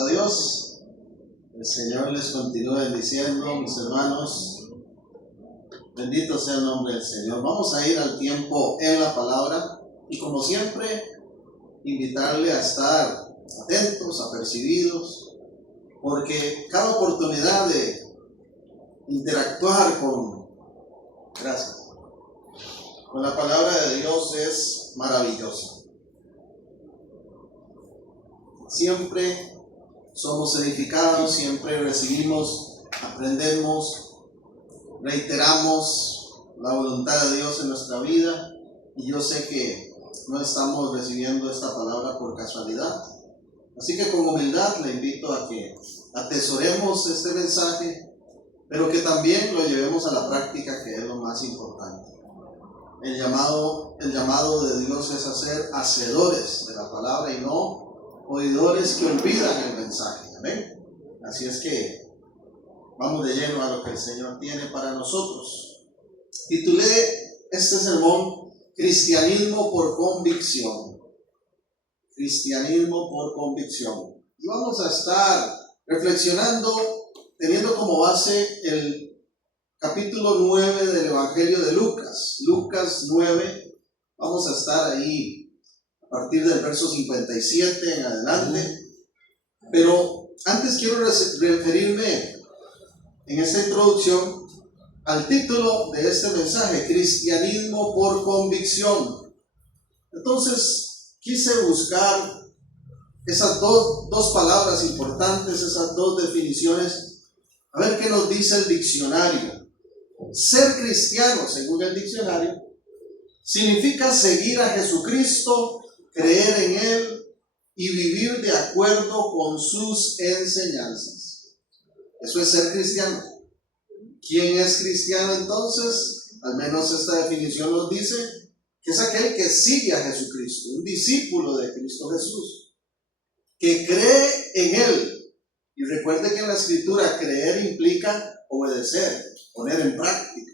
a Dios. El Señor les continúe bendiciendo, mis hermanos. Bendito sea el nombre del Señor. Vamos a ir al tiempo en la palabra y, como siempre, invitarle a estar atentos, apercibidos, porque cada oportunidad de interactuar con la palabra de Dios es maravillosa. Siempre somos edificados, siempre recibimos, aprendemos, reiteramos la voluntad de Dios en nuestra vida, y yo sé que no estamos recibiendo esta palabra por casualidad. Así que con humildad le invito a que atesoremos este mensaje, pero que también lo llevemos a la práctica, que es lo más importante. El llamado de Dios es a ser hacedores de la palabra y no oidores que olvidan el mensaje. Amén. Así es que vamos de lleno a lo que el Señor tiene para nosotros. Titulé este sermón Cristianismo por convicción. Cristianismo por convicción. Y vamos a estar reflexionando, teniendo como base el capítulo 9 del Evangelio de Lucas. Lucas 9, vamos a estar ahí a partir del verso 57 en adelante. Pero antes quiero referirme en esta introducción al título de este mensaje, Cristianismo por convicción. Entonces quise buscar esas dos palabras importantes, esas dos definiciones, a ver qué nos dice el diccionario. Ser cristiano, según el diccionario, significa seguir a Jesucristo, creer en Él y vivir de acuerdo con sus enseñanzas. Eso es ser cristiano. ¿Quién es cristiano entonces? Al menos esta definición nos dice que es aquel que sigue a Jesucristo, un discípulo de Cristo Jesús, que cree en Él. Y recuerde que en la Escritura creer implica obedecer, poner en práctica,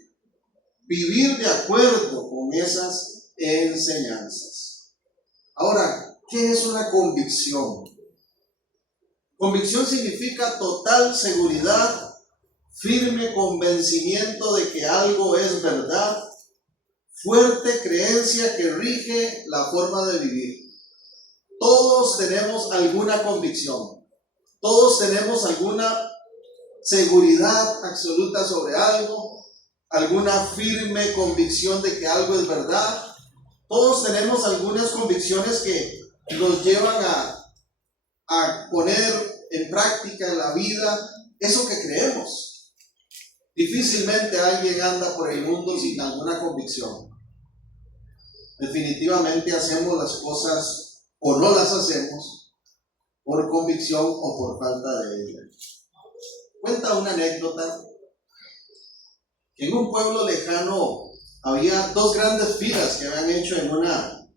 vivir de acuerdo con esas enseñanzas. Ahora, ¿qué es una convicción? Convicción significa total seguridad, firme convencimiento de que algo es verdad, fuerte creencia que rige la forma de vivir. Todos tenemos alguna convicción, todos tenemos alguna seguridad absoluta sobre algo, alguna firme convicción de que algo es verdad. Todos tenemos algunas convicciones que nos llevan a poner en práctica en la vida eso que creemos. Difícilmente alguien anda por el mundo sin alguna convicción. Definitivamente hacemos las cosas o no las hacemos por convicción o por falta de ella. Cuenta una anécdota que en un pueblo lejano había dos grandes filas que habían hecho en una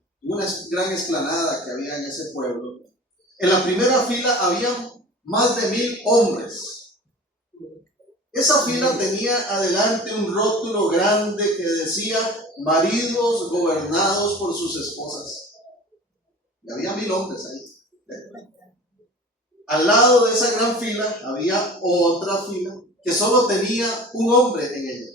gran explanada que había en ese pueblo. En la primera fila había más de 1,000 hombres. Esa fila tenía adelante un rótulo grande que decía: maridos gobernados por sus esposas. Y había 1,000 hombres ahí. Al lado de esa gran fila había otra fila que solo tenía un hombre en ella.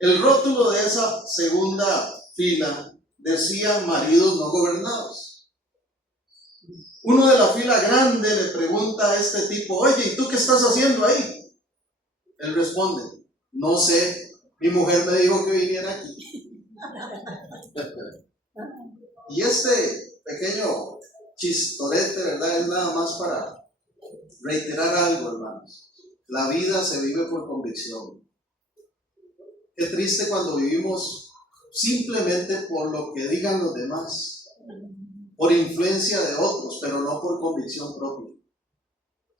El rótulo de esa segunda fila decía: maridos no gobernados. Uno de la fila grande le pregunta a este tipo: oye, ¿y tú qué estás haciendo ahí? Él responde: no sé, mi mujer me dijo que viniera aquí. Y este pequeño chistorete, ¿verdad?, es nada más para reiterar algo, hermanos. La vida se vive por convicción. Qué triste cuando vivimos simplemente por lo que digan los demás, por influencia de otros, pero no por convicción propia.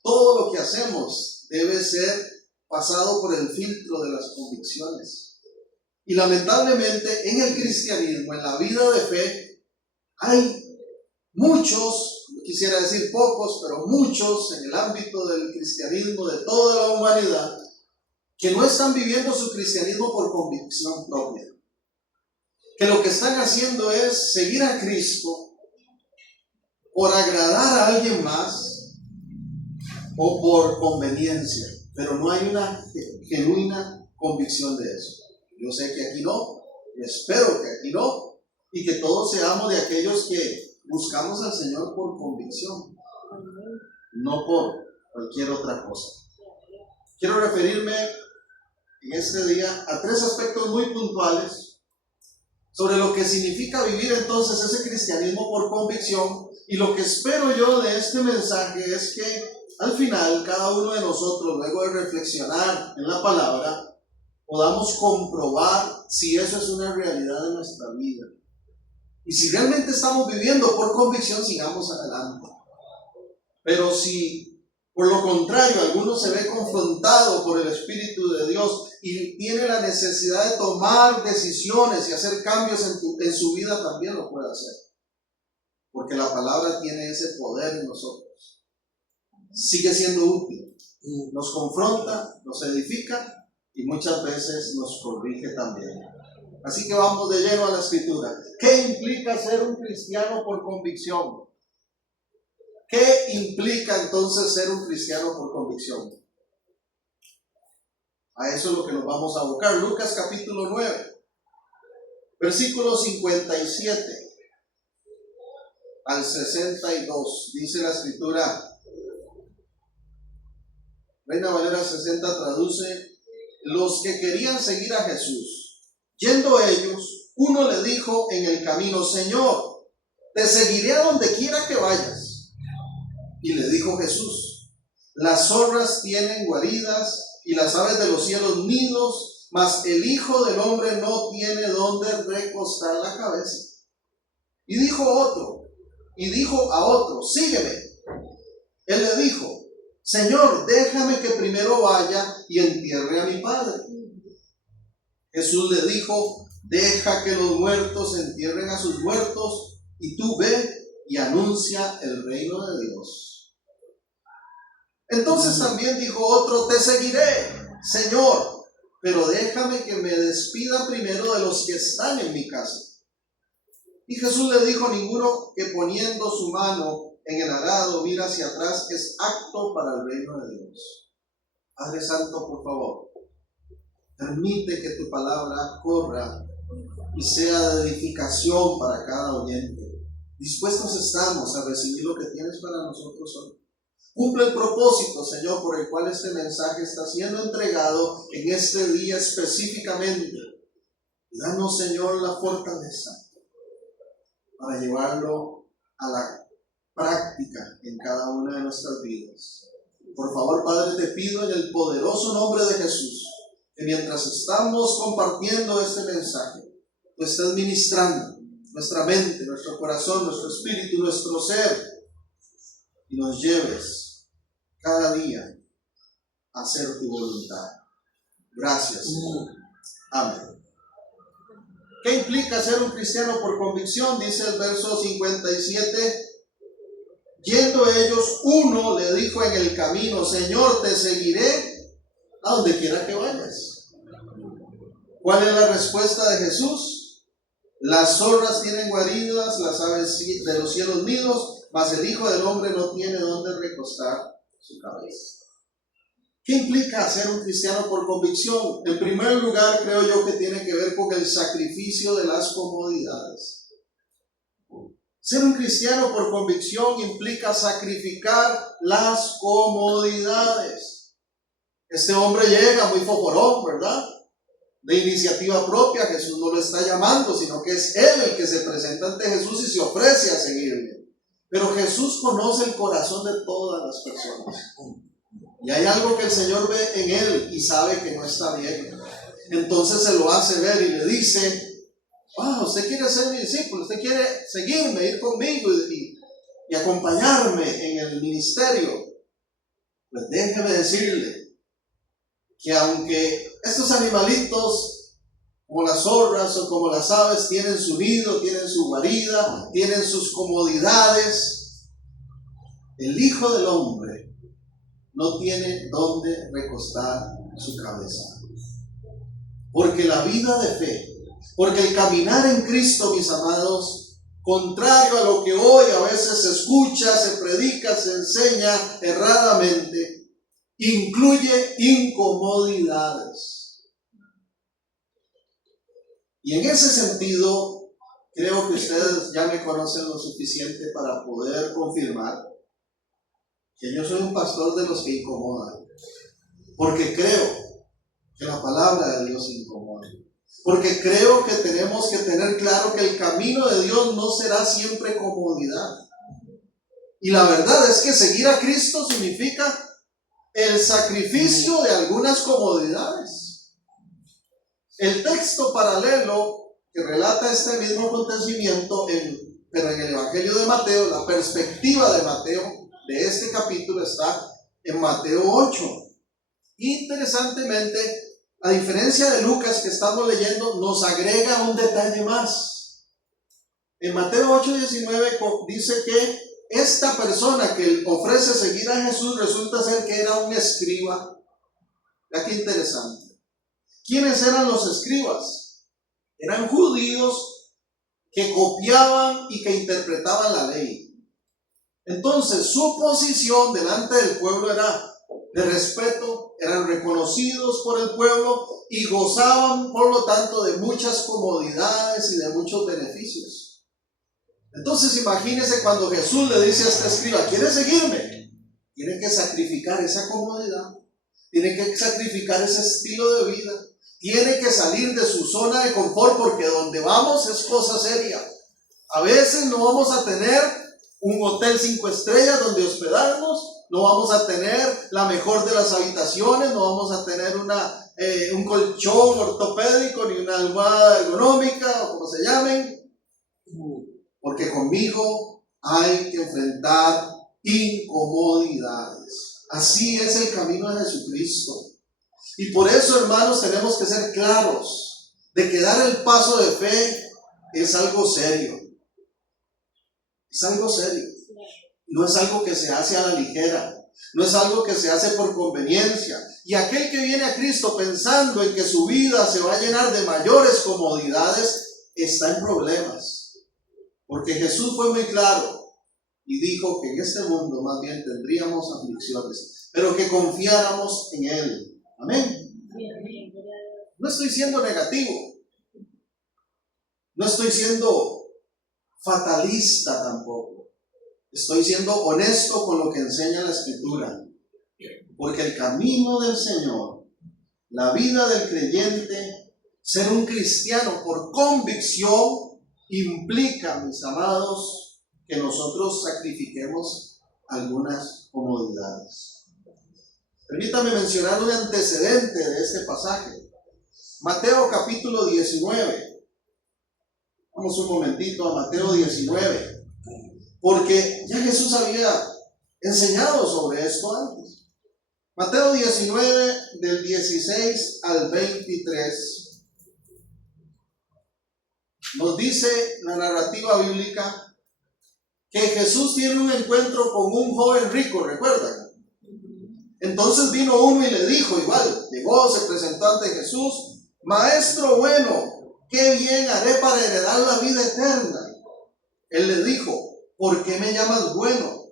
Todo lo que hacemos debe ser pasado por el filtro de las convicciones. Y lamentablemente en el cristianismo, en la vida de fe, hay muchos, no quisiera decir pocos, pero muchos en el ámbito del cristianismo de toda la humanidad, que no están viviendo su cristianismo por convicción propia, que lo que están haciendo es seguir a Cristo por agradar a alguien más, o por conveniencia, pero no hay una genuina convicción de eso. Yo sé que aquí no, espero que aquí no, y que todos seamos de aquellos que buscamos al Señor por convicción, no por cualquier otra cosa. Quiero referirme en este día a 3 aspectos muy puntuales sobre lo que significa vivir entonces ese cristianismo por convicción, y lo que espero yo de este mensaje es que al final cada uno de nosotros, luego de reflexionar en la palabra, podamos comprobar si eso es una realidad de nuestra vida. Y si realmente estamos viviendo por convicción, sigamos adelante. Pero si por lo contrario alguno se ve confrontado por el Espíritu de Dios y tiene la necesidad de tomar decisiones y hacer cambios en su vida, también lo puede hacer. Porque la palabra tiene ese poder en nosotros. Sigue siendo útil. Nos confronta, nos edifica y muchas veces nos corrige también. Así que vamos de lleno a la Escritura. ¿Qué implica ser un cristiano por convicción? ¿Qué implica entonces ser un cristiano por convicción? A eso es lo que nos vamos a abocar. Lucas capítulo 9, versículo 57 al 62. Dice la Escritura, Reina Valera 60 traduce: los que querían seguir a Jesús, yendo ellos, uno le dijo en el camino: Señor, te seguiré a donde quiera que vayas. Y le dijo Jesús: las zorras tienen guaridas y las aves de los cielos nidos, mas el Hijo del Hombre no tiene donde recostar la cabeza. Y dijo a otro: sígueme. Él le dijo: Señor, déjame que primero vaya y entierre a mi padre. Jesús le dijo: deja que los muertos entierren a sus muertos, y tú ve y anuncia el reino de Dios. Entonces también dijo otro: te seguiré, Señor, pero déjame que me despida primero de los que están en mi casa. Y Jesús le dijo: ninguno que poniendo su mano en el arado mira hacia atrás es apto para el reino de Dios. Padre Santo, por favor, permite que tu palabra corra y sea de edificación para cada oyente. Dispuestos estamos a recibir lo que tienes para nosotros hoy. Cumple el propósito, Señor, por el cual este mensaje está siendo entregado en este día específicamente. Danos, Señor, la fortaleza para llevarlo a la práctica en cada una de nuestras vidas. Por favor, Padre, te pido en el poderoso nombre de Jesús que mientras estamos compartiendo este mensaje, tú estés ministrando nuestra mente, nuestro corazón, nuestro espíritu, nuestro ser, y nos lleves cada día a hacer tu voluntad. Gracias, Señor. Amén. ¿Qué implica ser un cristiano por convicción? Dice el verso 57. Yendo ellos, uno le dijo en el camino: Señor, te seguiré a donde quiera que vayas. ¿Cuál es la respuesta de Jesús? Las zorras tienen guaridas, las aves de los cielos nidos, mas el Hijo del Hombre no tiene donde recostar su cabeza. ¿Qué implica ser un cristiano por convicción? En primer lugar, creo yo que tiene que ver con el sacrificio de las comodidades. Ser un cristiano por convicción implica sacrificar las comodidades. Este hombre llega muy foforón, ¿verdad? De iniciativa propia. Jesús no lo está llamando, sino que es él el que se presenta ante Jesús y se ofrece a seguirle. Pero Jesús conoce el corazón de todas las personas. Y hay algo que el Señor ve en él y sabe que no está bien. Entonces se lo hace ver y le dice: usted quiere ser mi discípulo, usted quiere seguirme, ir conmigo y acompañarme en el ministerio. Pues déjeme decirle que aunque estos animalitos, como las zorras o como las aves, tienen su nido, tienen su guarida, tienen sus comodidades, el Hijo del Hombre no tiene dónde recostar su cabeza. Porque la vida de fe, porque el caminar en Cristo, mis amados, contrario a lo que hoy a veces se escucha, se predica, se enseña erradamente, incluye incomodidades. Y en ese sentido, creo que ustedes ya me conocen lo suficiente para poder confirmar que yo soy un pastor de los que incomodan, porque creo que la palabra de Dios incomoda. Porque creo que tenemos que tener claro que el camino de Dios no será siempre comodidad. Y la verdad es que seguir a Cristo significa el sacrificio de algunas comodidades. El texto paralelo que relata este mismo acontecimiento, pero en el Evangelio de Mateo, la perspectiva de Mateo de este capítulo está en Mateo 8. Interesantemente, a diferencia de Lucas que estamos leyendo, nos agrega un detalle más. En Mateo 8:19 dice que esta persona que ofrece seguir a Jesús resulta ser que era un escriba. Vea qué interesante. ¿Quiénes eran los escribas? Eran judíos que copiaban y que interpretaban la ley. Entonces, su posición delante del pueblo era de respeto, eran reconocidos por el pueblo y gozaban, por lo tanto, de muchas comodidades y de muchos beneficios. Entonces, imagínense cuando Jesús le dice a este escriba: ¿quieres seguirme? Tiene que sacrificar esa comodidad, tiene que sacrificar ese estilo de vida, tiene que salir de su zona de confort, porque donde vamos es cosa seria. A veces no vamos a tener un hotel 5 estrellas donde hospedarnos, no vamos a tener la mejor de las habitaciones, no vamos a tener un colchón ortopédico ni una almohada ergonómica o como se llamen, porque conmigo hay que enfrentar incomodidades. Así es el camino de Jesucristo. Y por eso, hermanos, tenemos que ser claros de que dar el paso de fe es algo serio. Es algo serio. No es algo que se hace a la ligera. No es algo que se hace por conveniencia. Y aquel que viene a Cristo pensando en que su vida se va a llenar de mayores comodidades, está en problemas. Porque Jesús fue muy claro y dijo que en este mundo más bien tendríamos aflicciones, pero que confiáramos en Él. Amén. No estoy siendo negativo. No estoy siendo fatalista tampoco. Estoy siendo honesto con lo que enseña la Escritura. Porque el camino del Señor, la vida del creyente, ser un cristiano por convicción, implica, mis amados, que nosotros sacrifiquemos algunas comodidades. Permítame mencionar un antecedente de este pasaje. Mateo capítulo 19. Vamos un momentito a Mateo 19. Porque ya Jesús había enseñado sobre esto antes. Mateo 19, del 16 al 23, nos dice la narrativa bíblica que Jesús tiene un encuentro con un joven rico, ¿recuerdan? Entonces vino uno y le dijo, igual, llegó, se presentó ante Jesús: Maestro bueno, ¿qué bien haré para heredar la vida eterna? Él le dijo: ¿por qué me llamas bueno?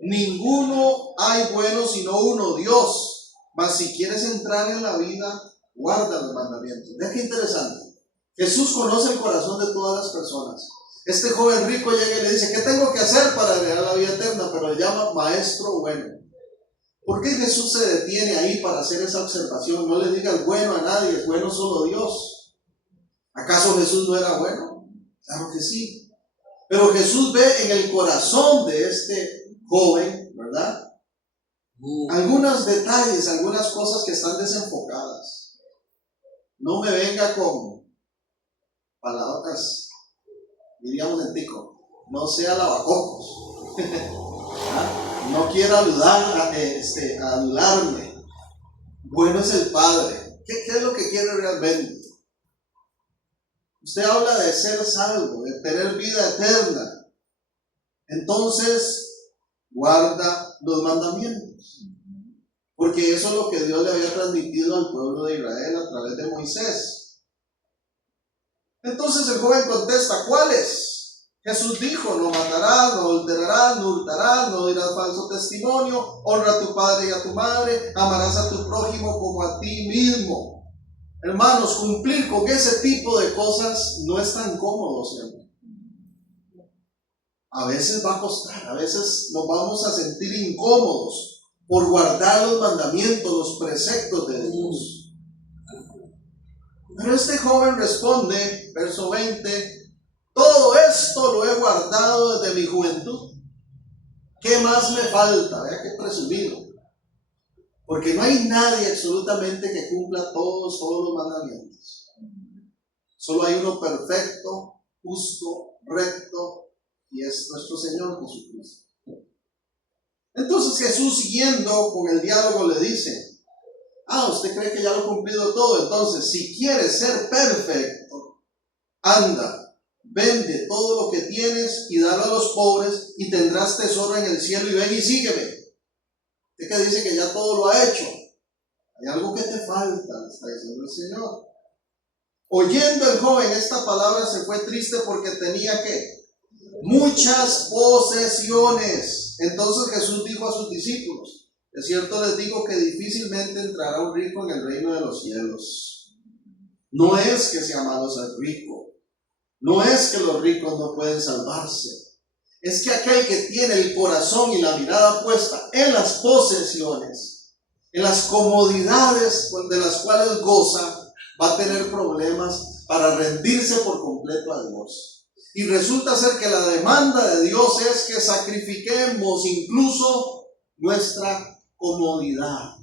Ninguno hay bueno sino uno, Dios. Mas si quieres entrar en la vida, guarda los mandamientos. Vean qué interesante. Jesús conoce el corazón de todas las personas. Este joven rico llega y le dice: ¿qué tengo que hacer para heredar la vida eterna? Pero le llama maestro bueno. ¿Por qué Jesús se detiene ahí para hacer esa observación? No le digas bueno a nadie, es bueno solo Dios. ¿Acaso Jesús no era bueno? Claro que sí. Pero Jesús ve en el corazón de este joven, ¿verdad? Algunos detalles, algunas cosas que están desenfocadas. No me venga con palabras, diríamos en tico, no sea lavacocos. No quiero adularme. Bueno es el Padre. ¿Qué es lo que quiere realmente? Usted habla de ser salvo, de tener vida eterna. Entonces, guarda los mandamientos. Porque eso es lo que Dios le había transmitido al pueblo de Israel a través de Moisés. Entonces el joven contesta: ¿cuáles? Jesús dijo: no matarás, no adulterarás, no hurtarás, no dirás falso testimonio, honra a tu padre y a tu madre, amarás a tu prójimo como a ti mismo. Hermanos, cumplir con ese tipo de cosas no es tan cómodo siempre. A veces va a costar, a veces nos vamos a sentir incómodos por guardar los mandamientos, los preceptos de Dios. Pero este joven responde, verso 20: todo esto lo he guardado desde mi juventud. ¿Qué más me falta? Vea qué presumido. Porque no hay nadie absolutamente que cumpla todos los mandamientos. Solo hay uno perfecto, justo, recto, y es nuestro Señor Jesucristo. Entonces Jesús, siguiendo con el diálogo, le dice: usted cree que ya lo ha cumplido todo. Entonces, si quieres ser perfecto, anda, vende todo lo que tienes y dalo a los pobres y tendrás tesoro en el cielo, y ven y sígueme. Usted que dice que ya todo lo ha hecho, hay algo que te falta, le está diciendo el Señor. Oyendo el joven esta palabra, se fue triste porque tenía ¿qué? Muchas posesiones. Entonces Jesús dijo a sus discípulos: de cierto les digo que difícilmente entrará un rico en el reino de los cielos. No es que sea malo ser rico, no es que los ricos no pueden salvarse, es que aquel que tiene el corazón y la mirada puesta en las posesiones, en las comodidades de las cuales goza, va a tener problemas para rendirse por completo a Dios. Y resulta ser que la demanda de Dios es que sacrifiquemos incluso nuestra comodidad.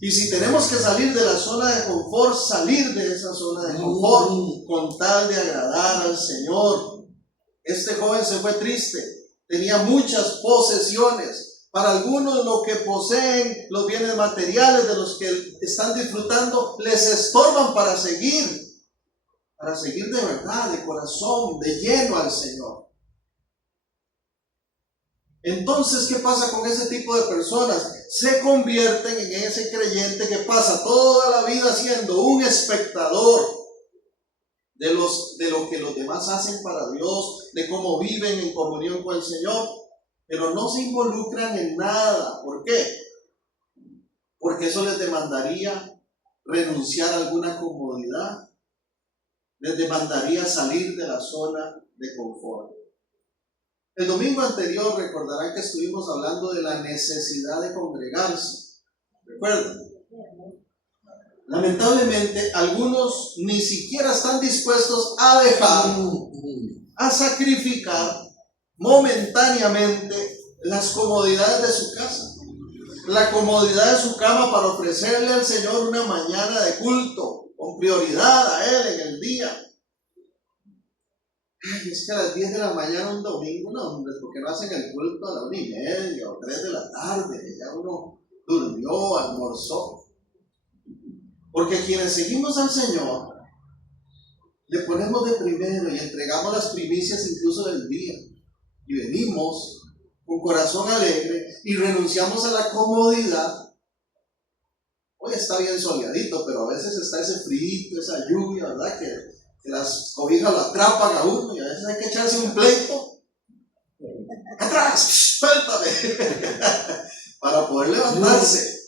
Y si tenemos que salir de la zona de confort, salir de esa zona de confort con tal de agradar al Señor. Este joven se fue triste, tenía muchas posesiones. Para algunos lo que poseen, los bienes materiales de los que están disfrutando, les estorban para seguir de verdad, de corazón, de lleno al Señor. Entonces, ¿qué pasa con ese tipo de personas? Se convierten en ese creyente que pasa toda la vida siendo un espectador de lo que los demás hacen para Dios, de cómo viven en comunión con el Señor, pero no se involucran en nada. ¿Por qué? Porque eso les demandaría renunciar a alguna comodidad, les demandaría salir de la zona de confort. El domingo anterior recordarán que estuvimos hablando de la necesidad de congregarse. ¿Recuerdan? Lamentablemente, algunos ni siquiera están dispuestos a dejar, a sacrificar momentáneamente las comodidades de su casa, la comodidad de su cama, para ofrecerle al Señor una mañana de culto, con prioridad a Él en el día. Ay, es que a las 10 de la mañana un domingo, no, hombre, ¿por qué no hacen el culto a la 1:30 o 3 de la tarde? Ya uno durmió, almorzó. Porque quienes seguimos al Señor, le ponemos de primero y entregamos las primicias incluso del día. Y venimos con corazón alegre y renunciamos a la comodidad. Hoy está bien soleadito, pero a veces está ese frío, esa lluvia, ¿verdad? Que las cobijas lo atrapan a uno y a veces hay que echarse un pleito. ¡Atrás! ¡Suéltame! Para poder levantarse.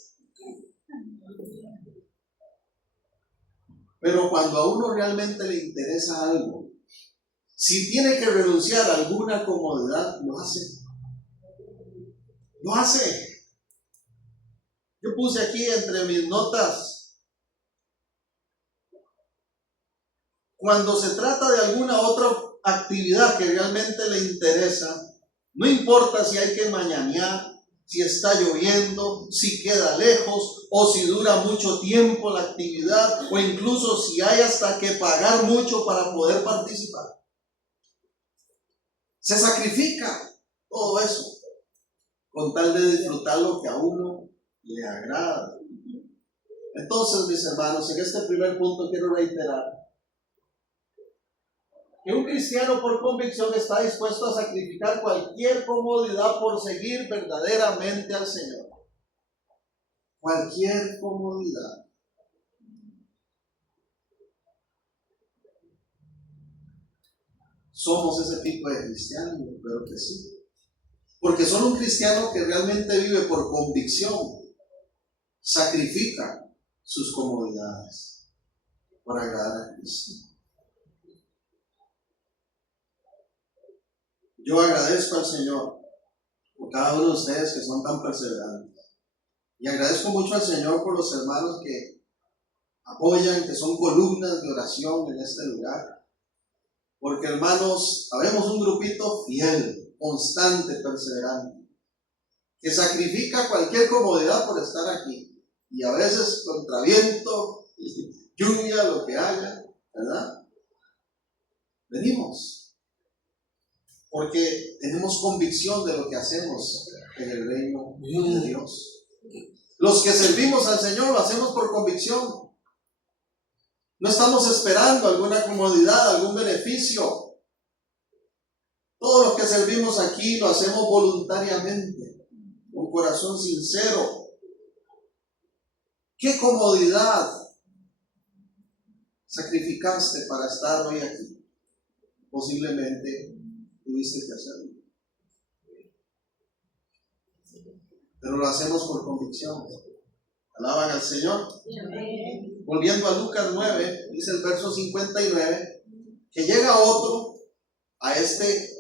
Pero cuando a uno realmente le interesa algo, si tiene que renunciar a alguna comodidad, lo hace. Lo hace. Yo puse aquí entre mis notas: cuando se trata de alguna otra actividad que realmente le interesa, no importa si hay que mañanear, si está lloviendo, si queda lejos o si dura mucho tiempo la actividad, o incluso si hay hasta que pagar mucho para poder participar. Se sacrifica todo eso con tal de disfrutar lo que a uno le agrada. Entonces, mis hermanos, en este primer punto quiero reiterar que un cristiano por convicción está dispuesto a sacrificar cualquier comodidad por seguir verdaderamente al Señor. Cualquier comodidad. somos ese tipo de cristianos? Yo creo que sí. Porque solo un cristiano que realmente vive por convicción sacrifica sus comodidades por agradar a Cristo. Yo agradezco al Señor por cada uno de ustedes que son tan perseverantes. Y agradezco mucho al Señor por los hermanos que apoyan, que son columnas de oración en este lugar. Porque, hermanos, habemos un grupito fiel, constante, perseverante, que sacrifica cualquier comodidad por estar aquí. Y a veces contra viento, lluvia, lo que haya, ¿verdad? Venimos. Porque tenemos convicción de lo que hacemos en el reino de Dios. Los que servimos al Señor lo hacemos por convicción. No estamos esperando alguna comodidad, algún beneficio. Todos los que servimos aquí lo hacemos voluntariamente, con corazón sincero. ¿Qué comodidad sacrificaste para estar hoy aquí? Posiblemente tuviste que hacerlo. Pero lo hacemos por convicción. Alaban al Señor. Volviendo a Lucas 9, dice el verso 59, que llega otro, a este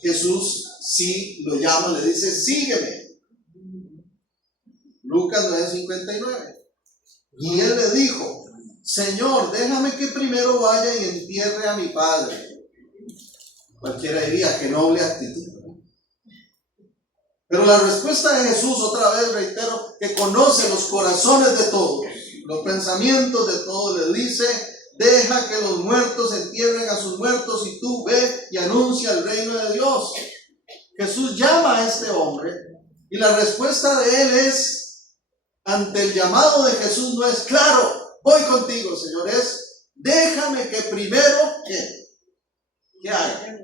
Jesús sí lo llama, le dice, sígueme. Lucas 9:59. Y él le dijo, Señor, déjame que primero vaya y entierre a mi padre. Cualquiera diría, qué noble actitud. Pero la respuesta de Jesús, otra vez reitero, que conoce los corazones de todos, los pensamientos de todos, le dice, deja que los muertos entierren a sus muertos y tú ve y anuncia el reino de Dios. Jesús llama a este hombre y la respuesta de él es, ante el llamado de Jesús no es, claro, voy contigo, Señor, es, déjame que primero, ¿qué haga?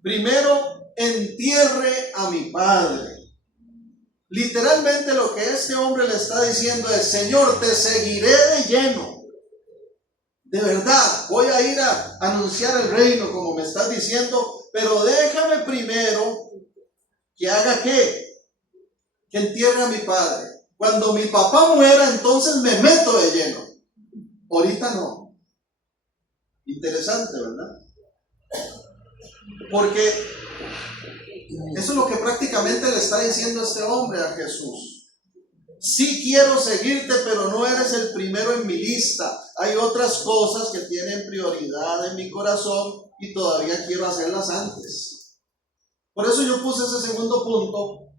Primero entierre a mi padre. Literalmente lo que este hombre le está diciendo es, Señor, te seguiré de lleno. De verdad, voy a ir a anunciar el reino como me estás diciendo, pero déjame primero que haga ¿qué? Que entierre a mi padre. Cuando mi papá muera, entonces me meto de lleno. Ahorita no. Interesante, ¿verdad? Porque eso es lo que prácticamente le está diciendo este hombre a Jesús. Sí quiero seguirte, pero no eres el primero en mi lista. Hay otras cosas que tienen prioridad en mi corazón y todavía quiero hacerlas antes. Por eso yo puse ese segundo punto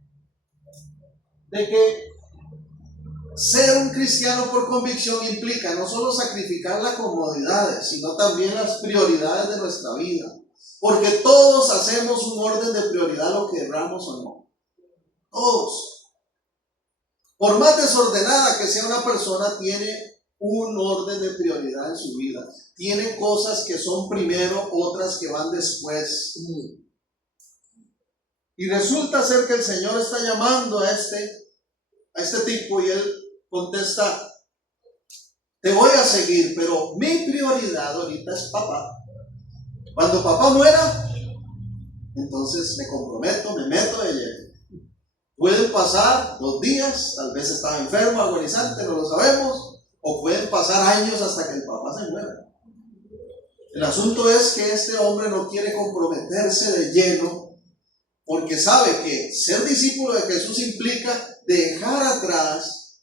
de que ser un cristiano por convicción implica no solo sacrificar las comodidades, sino también las prioridades de nuestra vida. Porque todos hacemos un orden de prioridad, lo querramos o no. Todos. Por más desordenada que sea una persona, tiene un orden de prioridad en su vida. Tiene cosas que son primero, otras que van después. Y resulta ser que el Señor está llamando a este tipo y él contesta, te voy a seguir, pero mi prioridad ahorita es papá. Cuando papá muera, entonces me comprometo, me meto de lleno. Pueden pasar 2 días, tal vez estaba enfermo, agonizante, no lo sabemos, o pueden pasar años hasta que el papá se muera. El asunto es que este hombre no quiere comprometerse de lleno, porque sabe que ser discípulo de Jesús implica dejar atrás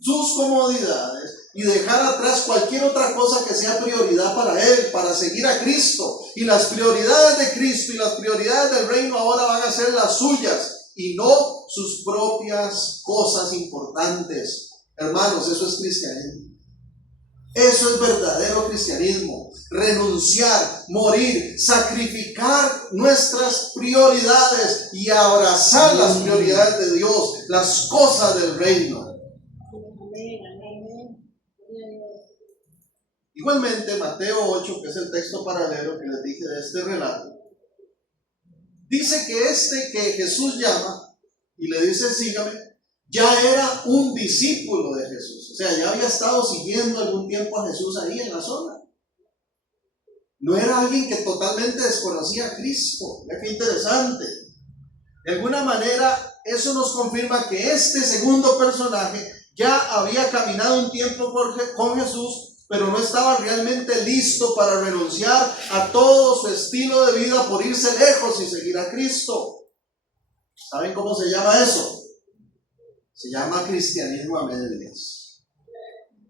sus comodidades y dejar atrás cualquier otra cosa que sea prioridad para él, para seguir a Cristo. Y las prioridades de Cristo y las prioridades del reino ahora van a ser las suyas y no sus propias cosas importantes. Hermanos, eso es cristianismo. Eso es verdadero cristianismo. Renunciar, morir, sacrificar nuestras prioridades y abrazar las prioridades de Dios, las cosas del reino. Igualmente, Mateo 8, que es el texto paralelo que les dije de este relato, dice que que Jesús llama y le dice sígame, ya era un discípulo de Jesús. O sea, ya había estado siguiendo algún tiempo a Jesús ahí en la zona. No era alguien que totalmente desconocía a Cristo. Mira qué interesante. De alguna manera, eso nos confirma que este segundo personaje ya había caminado un tiempo con Jesús, pero no estaba realmente listo para renunciar a todo su estilo de vida por irse lejos y seguir a Cristo. ¿Saben cómo se llama eso? Se llama cristianismo a medias.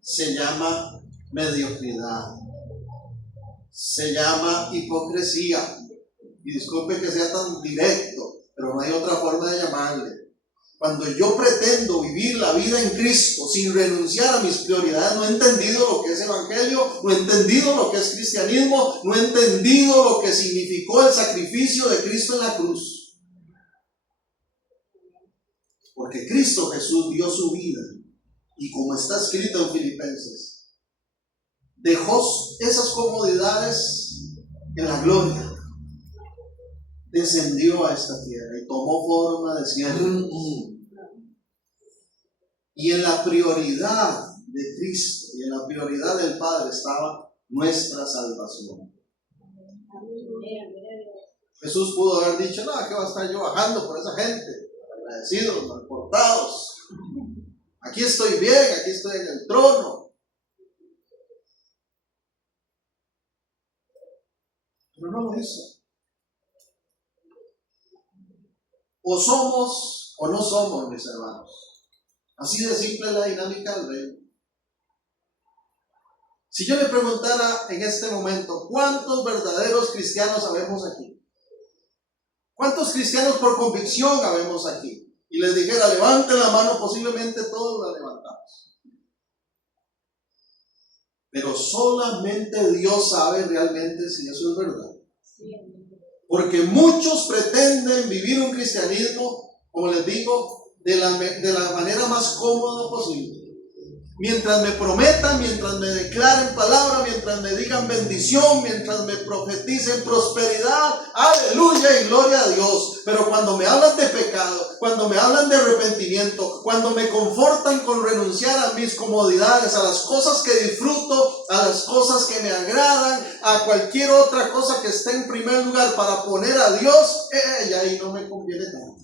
Se llama mediocridad. Se llama hipocresía. Y disculpe que sea tan directo, pero no hay otra forma de llamarle. Cuando yo pretendo vivir la vida en Cristo sin renunciar a mis prioridades, no he entendido lo que es evangelio, no he entendido lo que es cristianismo, no he entendido lo que significó el sacrificio de Cristo en la cruz. Porque Cristo Jesús dio su vida, y como está escrito en Filipenses, dejó esas comodidades en la gloria. Descendió a esta tierra y tomó forma de siervo. Y en la prioridad de Cristo y en la prioridad del Padre estaba nuestra salvación. Jesús pudo haber dicho: no, ¿qué va a estar yo bajando por esa gente? Agradecidos, mal portados. Aquí estoy bien, aquí estoy en el trono. Pero no lo hizo. O somos o no somos, mis hermanos. Así de simple es la dinámica del reino. Si yo le preguntara en este momento, ¿cuántos verdaderos cristianos habemos aquí? ¿Cuántos cristianos por convicción habemos aquí? Y les dijera, levanten la mano, posiblemente todos la levantamos. Pero solamente Dios sabe realmente si eso es verdad. Porque muchos pretenden vivir un cristianismo, como les digo, de la manera más cómoda posible. Mientras me prometan, mientras me declaren palabra, mientras me digan bendición, mientras me profeticen prosperidad, aleluya y gloria a Dios. Pero cuando me hablan de pecado, cuando me hablan de arrepentimiento, cuando me confortan con renunciar a mis comodidades, a las cosas que disfruto, a las cosas que me agradan, a cualquier otra cosa que esté en primer lugar para poner a Dios, y ahí no me conviene tanto.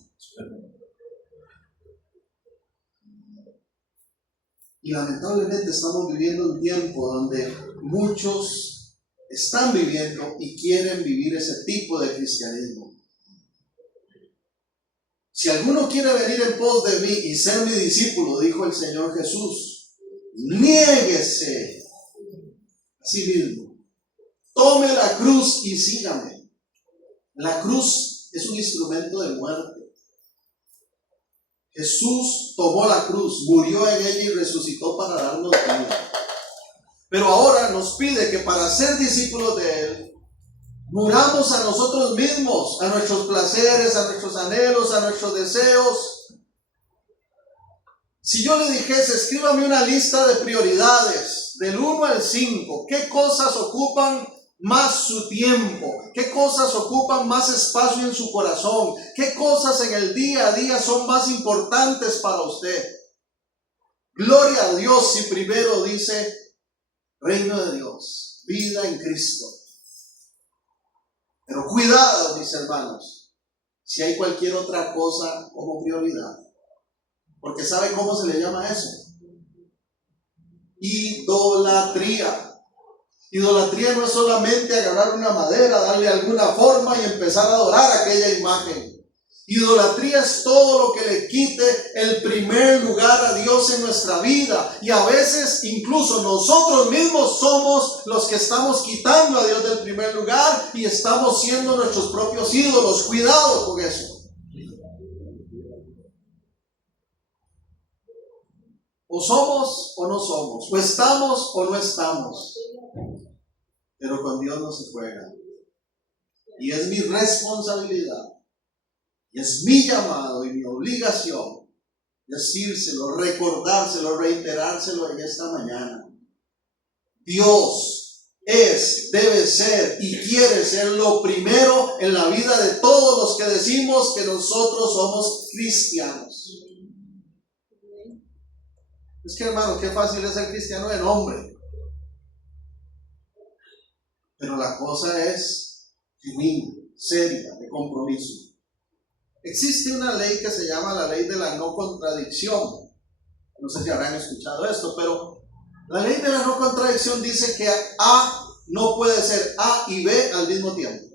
Y lamentablemente estamos viviendo un tiempo donde muchos están viviendo y quieren vivir ese tipo de cristianismo. Si alguno quiere venir en pos de mí y ser mi discípulo, dijo el Señor Jesús, niéguese a sí mismo, tome la cruz y sígame. La cruz es un instrumento de muerte. Jesús tomó la cruz, murió en ella y resucitó para darnos vida. Pero ahora nos pide que para ser discípulos de Él, muramos a nosotros mismos, a nuestros placeres, a nuestros anhelos, a nuestros deseos. Si yo le dijese, escríbame una lista de prioridades, del 1 al 5, ¿qué cosas ocupan más su tiempo? ¿Qué cosas ocupan más espacio en su corazón? ¿Qué cosas en el día a día son más importantes para usted? Gloria a Dios si primero dice reino de Dios, vida en Cristo. Pero cuidado, mis hermanos, si hay cualquier otra cosa como prioridad. Porque ¿sabe cómo se le llama eso? Idolatría. Idolatría no es solamente agarrar una madera, darle alguna forma y empezar a adorar aquella imagen. Idolatría es todo lo que le quite el primer lugar a Dios en nuestra vida. Y a veces incluso nosotros mismos somos los que estamos quitando a Dios del primer lugar y estamos siendo nuestros propios ídolos. Cuidado con eso. O somos o no somos, o estamos o no estamos. Pero con Dios no se juega. Y es mi responsabilidad, y es mi llamado y mi obligación decírselo, recordárselo, reiterárselo en esta mañana. Dios es, debe ser y quiere ser lo primero en la vida de todos los que decimos que nosotros somos cristianos. Es que, hermano, qué fácil es ser cristiano de nombre. pero la cosa es genuina, seria, de compromiso. Existe una ley que se llama la ley de la no contradicción. No sé si habrán escuchado esto, pero la ley de la no contradicción dice que A no puede ser A y B al mismo tiempo.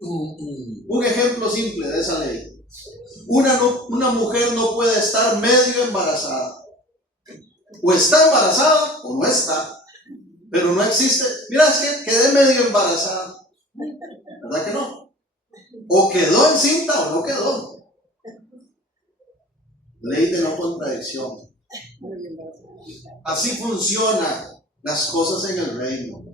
Un ejemplo simple de esa ley. Una mujer no puede estar medio embarazada. O está embarazada o no está. Pero no existe. Mira, es que quedé medio embarazada. ¿Verdad que no? O quedó encinta o no quedó. Ley de no contradicción. Así funcionan las cosas en el reino.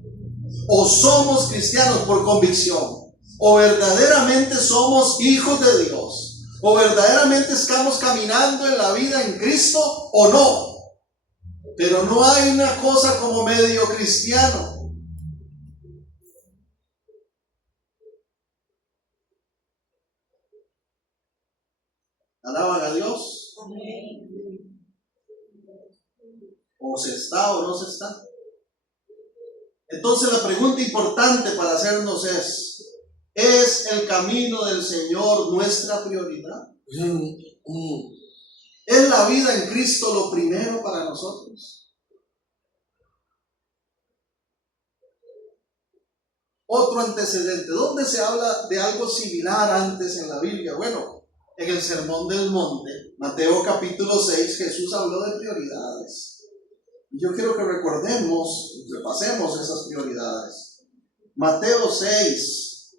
O somos cristianos por convicción, o verdaderamente somos hijos de Dios, o verdaderamente estamos caminando en la vida en Cristo o no. Pero no hay una cosa como medio cristiano. ¿Alaban a Dios? O se está o no se está. Entonces la pregunta importante para hacernos ¿es el camino del Señor nuestra prioridad? ¿Es la vida en Cristo lo primero para nosotros? Otro antecedente. ¿Dónde se habla de algo similar antes en la Biblia? Bueno, en el Sermón del Monte, Mateo capítulo 6, Jesús habló de prioridades. Yo quiero que recordemos, repasemos esas prioridades. Mateo 6.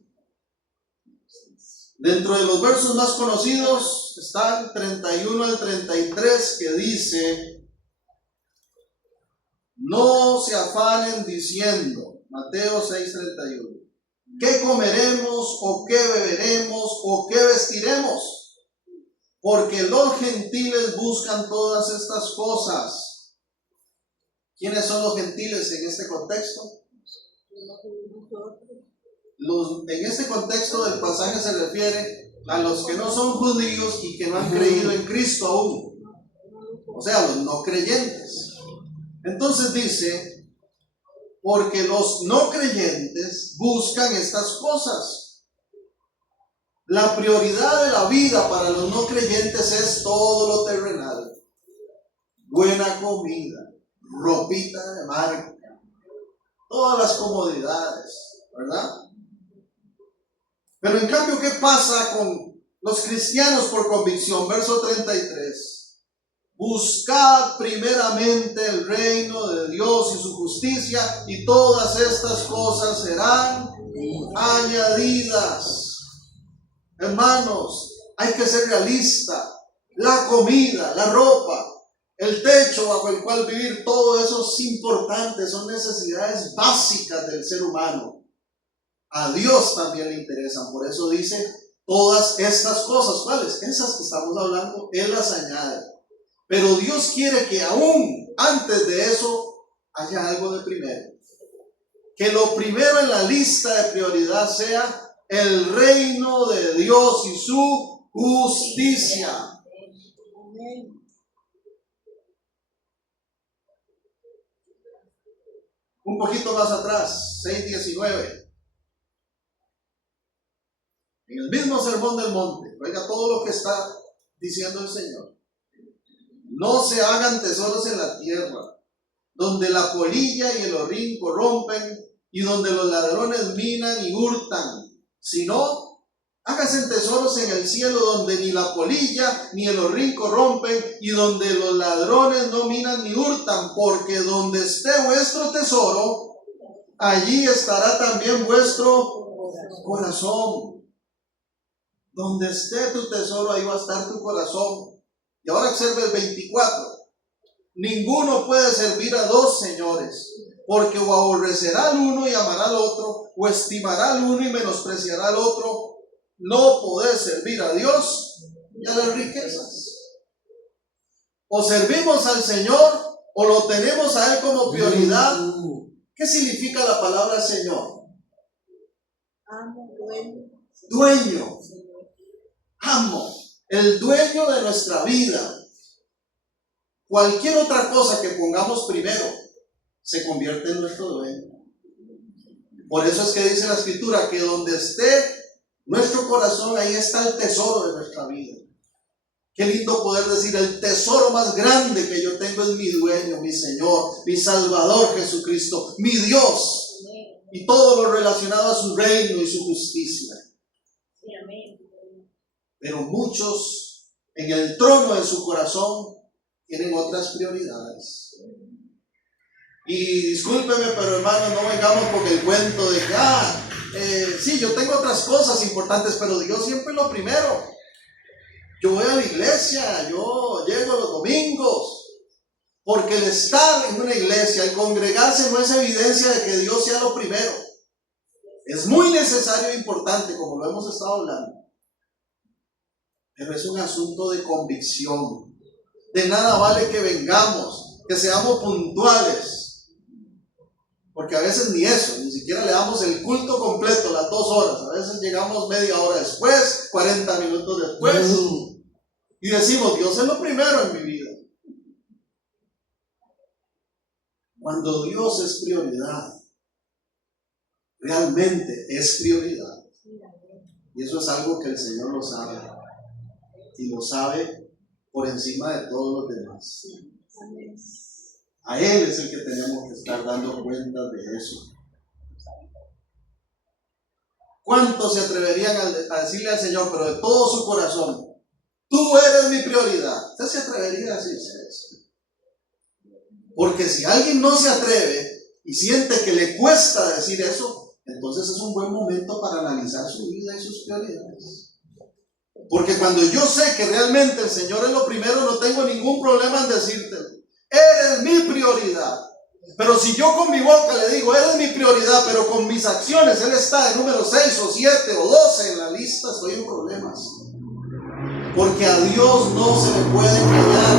Dentro de los versos más conocidos está el 31 al 33 que dice: no se afanen diciendo, Mateo 6:31, ¿qué comeremos o qué beberemos o qué vestiremos? Porque los gentiles buscan todas estas cosas. ¿Quiénes son los gentiles en este contexto? En este contexto del pasaje se refiere a los que no son judíos y que no han creído en Cristo aún. O sea, los no creyentes. Entonces dice, porque los no creyentes buscan estas cosas. La prioridad de la vida para los no creyentes es todo lo terrenal. Buena comida, ropita de marca, todas las comodidades, ¿verdad? Pero en cambio, ¿qué pasa con los cristianos por convicción? Verso 33. Buscad primeramente el reino de Dios y su justicia, y todas estas cosas serán añadidas. Hermanos, hay que ser realista. La comida, la ropa, el techo bajo el cual vivir, todo eso es importante, son necesidades básicas del ser humano. A Dios también le interesan, por eso dice todas estas cosas. ¿Cuáles? Esas que estamos hablando, Él las añade. Pero Dios quiere que aún antes de eso haya algo de primero. Que lo primero en la lista de prioridad sea el reino de Dios y su justicia. Un poquito más atrás, 6:19. En el mismo Sermón del Monte, oiga todo lo que está diciendo el Señor. No se hagan tesoros en la tierra, donde la polilla y el orín corrompen, y donde los ladrones minan y hurtan, sino háganse tesoros en el cielo, donde ni la polilla ni el orín corrompen, y donde los ladrones no minan ni hurtan, porque donde esté vuestro tesoro, allí estará también vuestro corazón. Donde esté tu tesoro, ahí va a estar tu corazón. Y ahora observe el 24. Ninguno puede servir a dos señores, porque o aborrecerá al uno y amará al otro, o estimará al uno y menospreciará al otro. No podés servir a Dios y a las riquezas. O servimos al Señor o lo tenemos a Él como prioridad. ¿Qué significa la palabra Señor? Amo, dueño. Dueño. Amo. El dueño de nuestra vida. Cualquier otra cosa que pongamos primero se convierte en nuestro dueño. Por eso es que dice la Escritura que donde esté nuestro corazón, ahí está el tesoro de nuestra vida. Qué lindo poder decir, el tesoro más grande que yo tengo es mi dueño, mi Señor, mi Salvador Jesucristo, mi Dios, y todo lo relacionado a su reino y su justicia. Pero muchos en el trono de su corazón tienen otras prioridades. Y discúlpeme, pero hermanos, no vengamos con el cuento de que, sí, yo tengo otras cosas importantes, pero Dios siempre es lo primero. Yo voy a la iglesia, yo llego los domingos, porque el estar en una iglesia, el congregarse no es evidencia de que Dios sea lo primero. Es muy necesario e importante, como lo hemos estado hablando, pero es un asunto de convicción. De nada vale que vengamos, que seamos puntuales, porque a veces ni eso, ni siquiera le damos el culto completo, las 2 horas, a veces llegamos media hora después, 40 minutos después, y decimos, Dios es lo primero en mi vida. Cuando Dios es prioridad, realmente es prioridad. Y eso es algo que el Señor lo sabe, y lo sabe por encima de todos los demás. A Él es el que tenemos que estar dando cuenta de eso. ¿Cuántos se atreverían a decirle al Señor, pero de todo su corazón, tú eres mi prioridad? ¿Usted se atrevería a decirse eso? Porque si alguien no se atreve y siente que le cuesta decir eso, entonces es un buen momento para analizar su vida y sus prioridades. Porque cuando yo sé que realmente el Señor es lo primero, no tengo ningún problema en decírtelo. Eres mi prioridad. Pero si yo con mi boca le digo, eres mi prioridad, pero con mis acciones Él está de número 6 o 7 o 12 en la lista, estoy en problemas. Porque a Dios no se le puede engañar.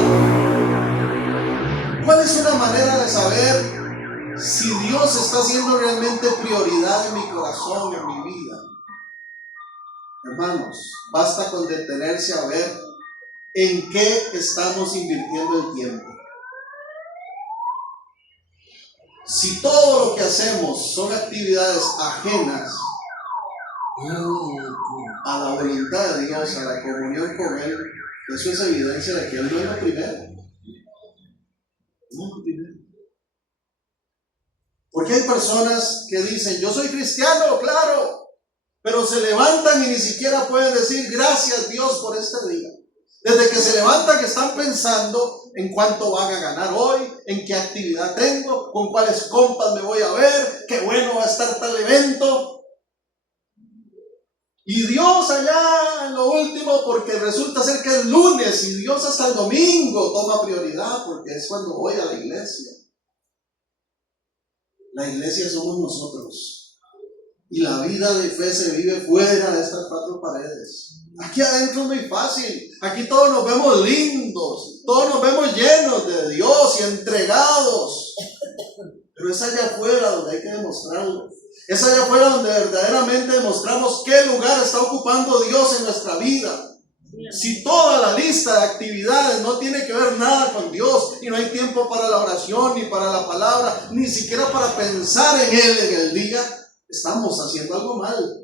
¿Cuál es una manera de saber si Dios está siendo realmente prioridad en mi corazón, en mi vida? Hermanos, basta con detenerse a ver en qué estamos invirtiendo el tiempo. Si todo lo que hacemos son actividades ajenas a la voluntad de Dios, a la comunión con Él, eso es evidencia de que Él no es lo primero. No es lo primero. Porque hay personas que dicen, yo soy cristiano, claro, pero se levantan y ni siquiera pueden decir gracias Dios por este día. Desde que se levantan que están pensando en cuánto van a ganar hoy, en qué actividad tengo, con cuáles compas me voy a ver, qué bueno va a estar tal evento. Y Dios allá en lo último, porque resulta ser que es lunes y Dios hasta el domingo toma prioridad, porque es cuando voy a la iglesia. La iglesia somos nosotros. Y la vida de fe se vive fuera de estas 4 paredes. Aquí adentro es muy fácil. Aquí todos nos vemos lindos. Todos nos vemos llenos de Dios y entregados. Pero es allá afuera donde hay que demostrarlo. Es allá afuera donde verdaderamente demostramos qué lugar está ocupando Dios en nuestra vida. Si toda la lista de actividades no tiene que ver nada con Dios y no hay tiempo para la oración ni para la palabra, ni siquiera para pensar en Él en el día, estamos haciendo algo mal.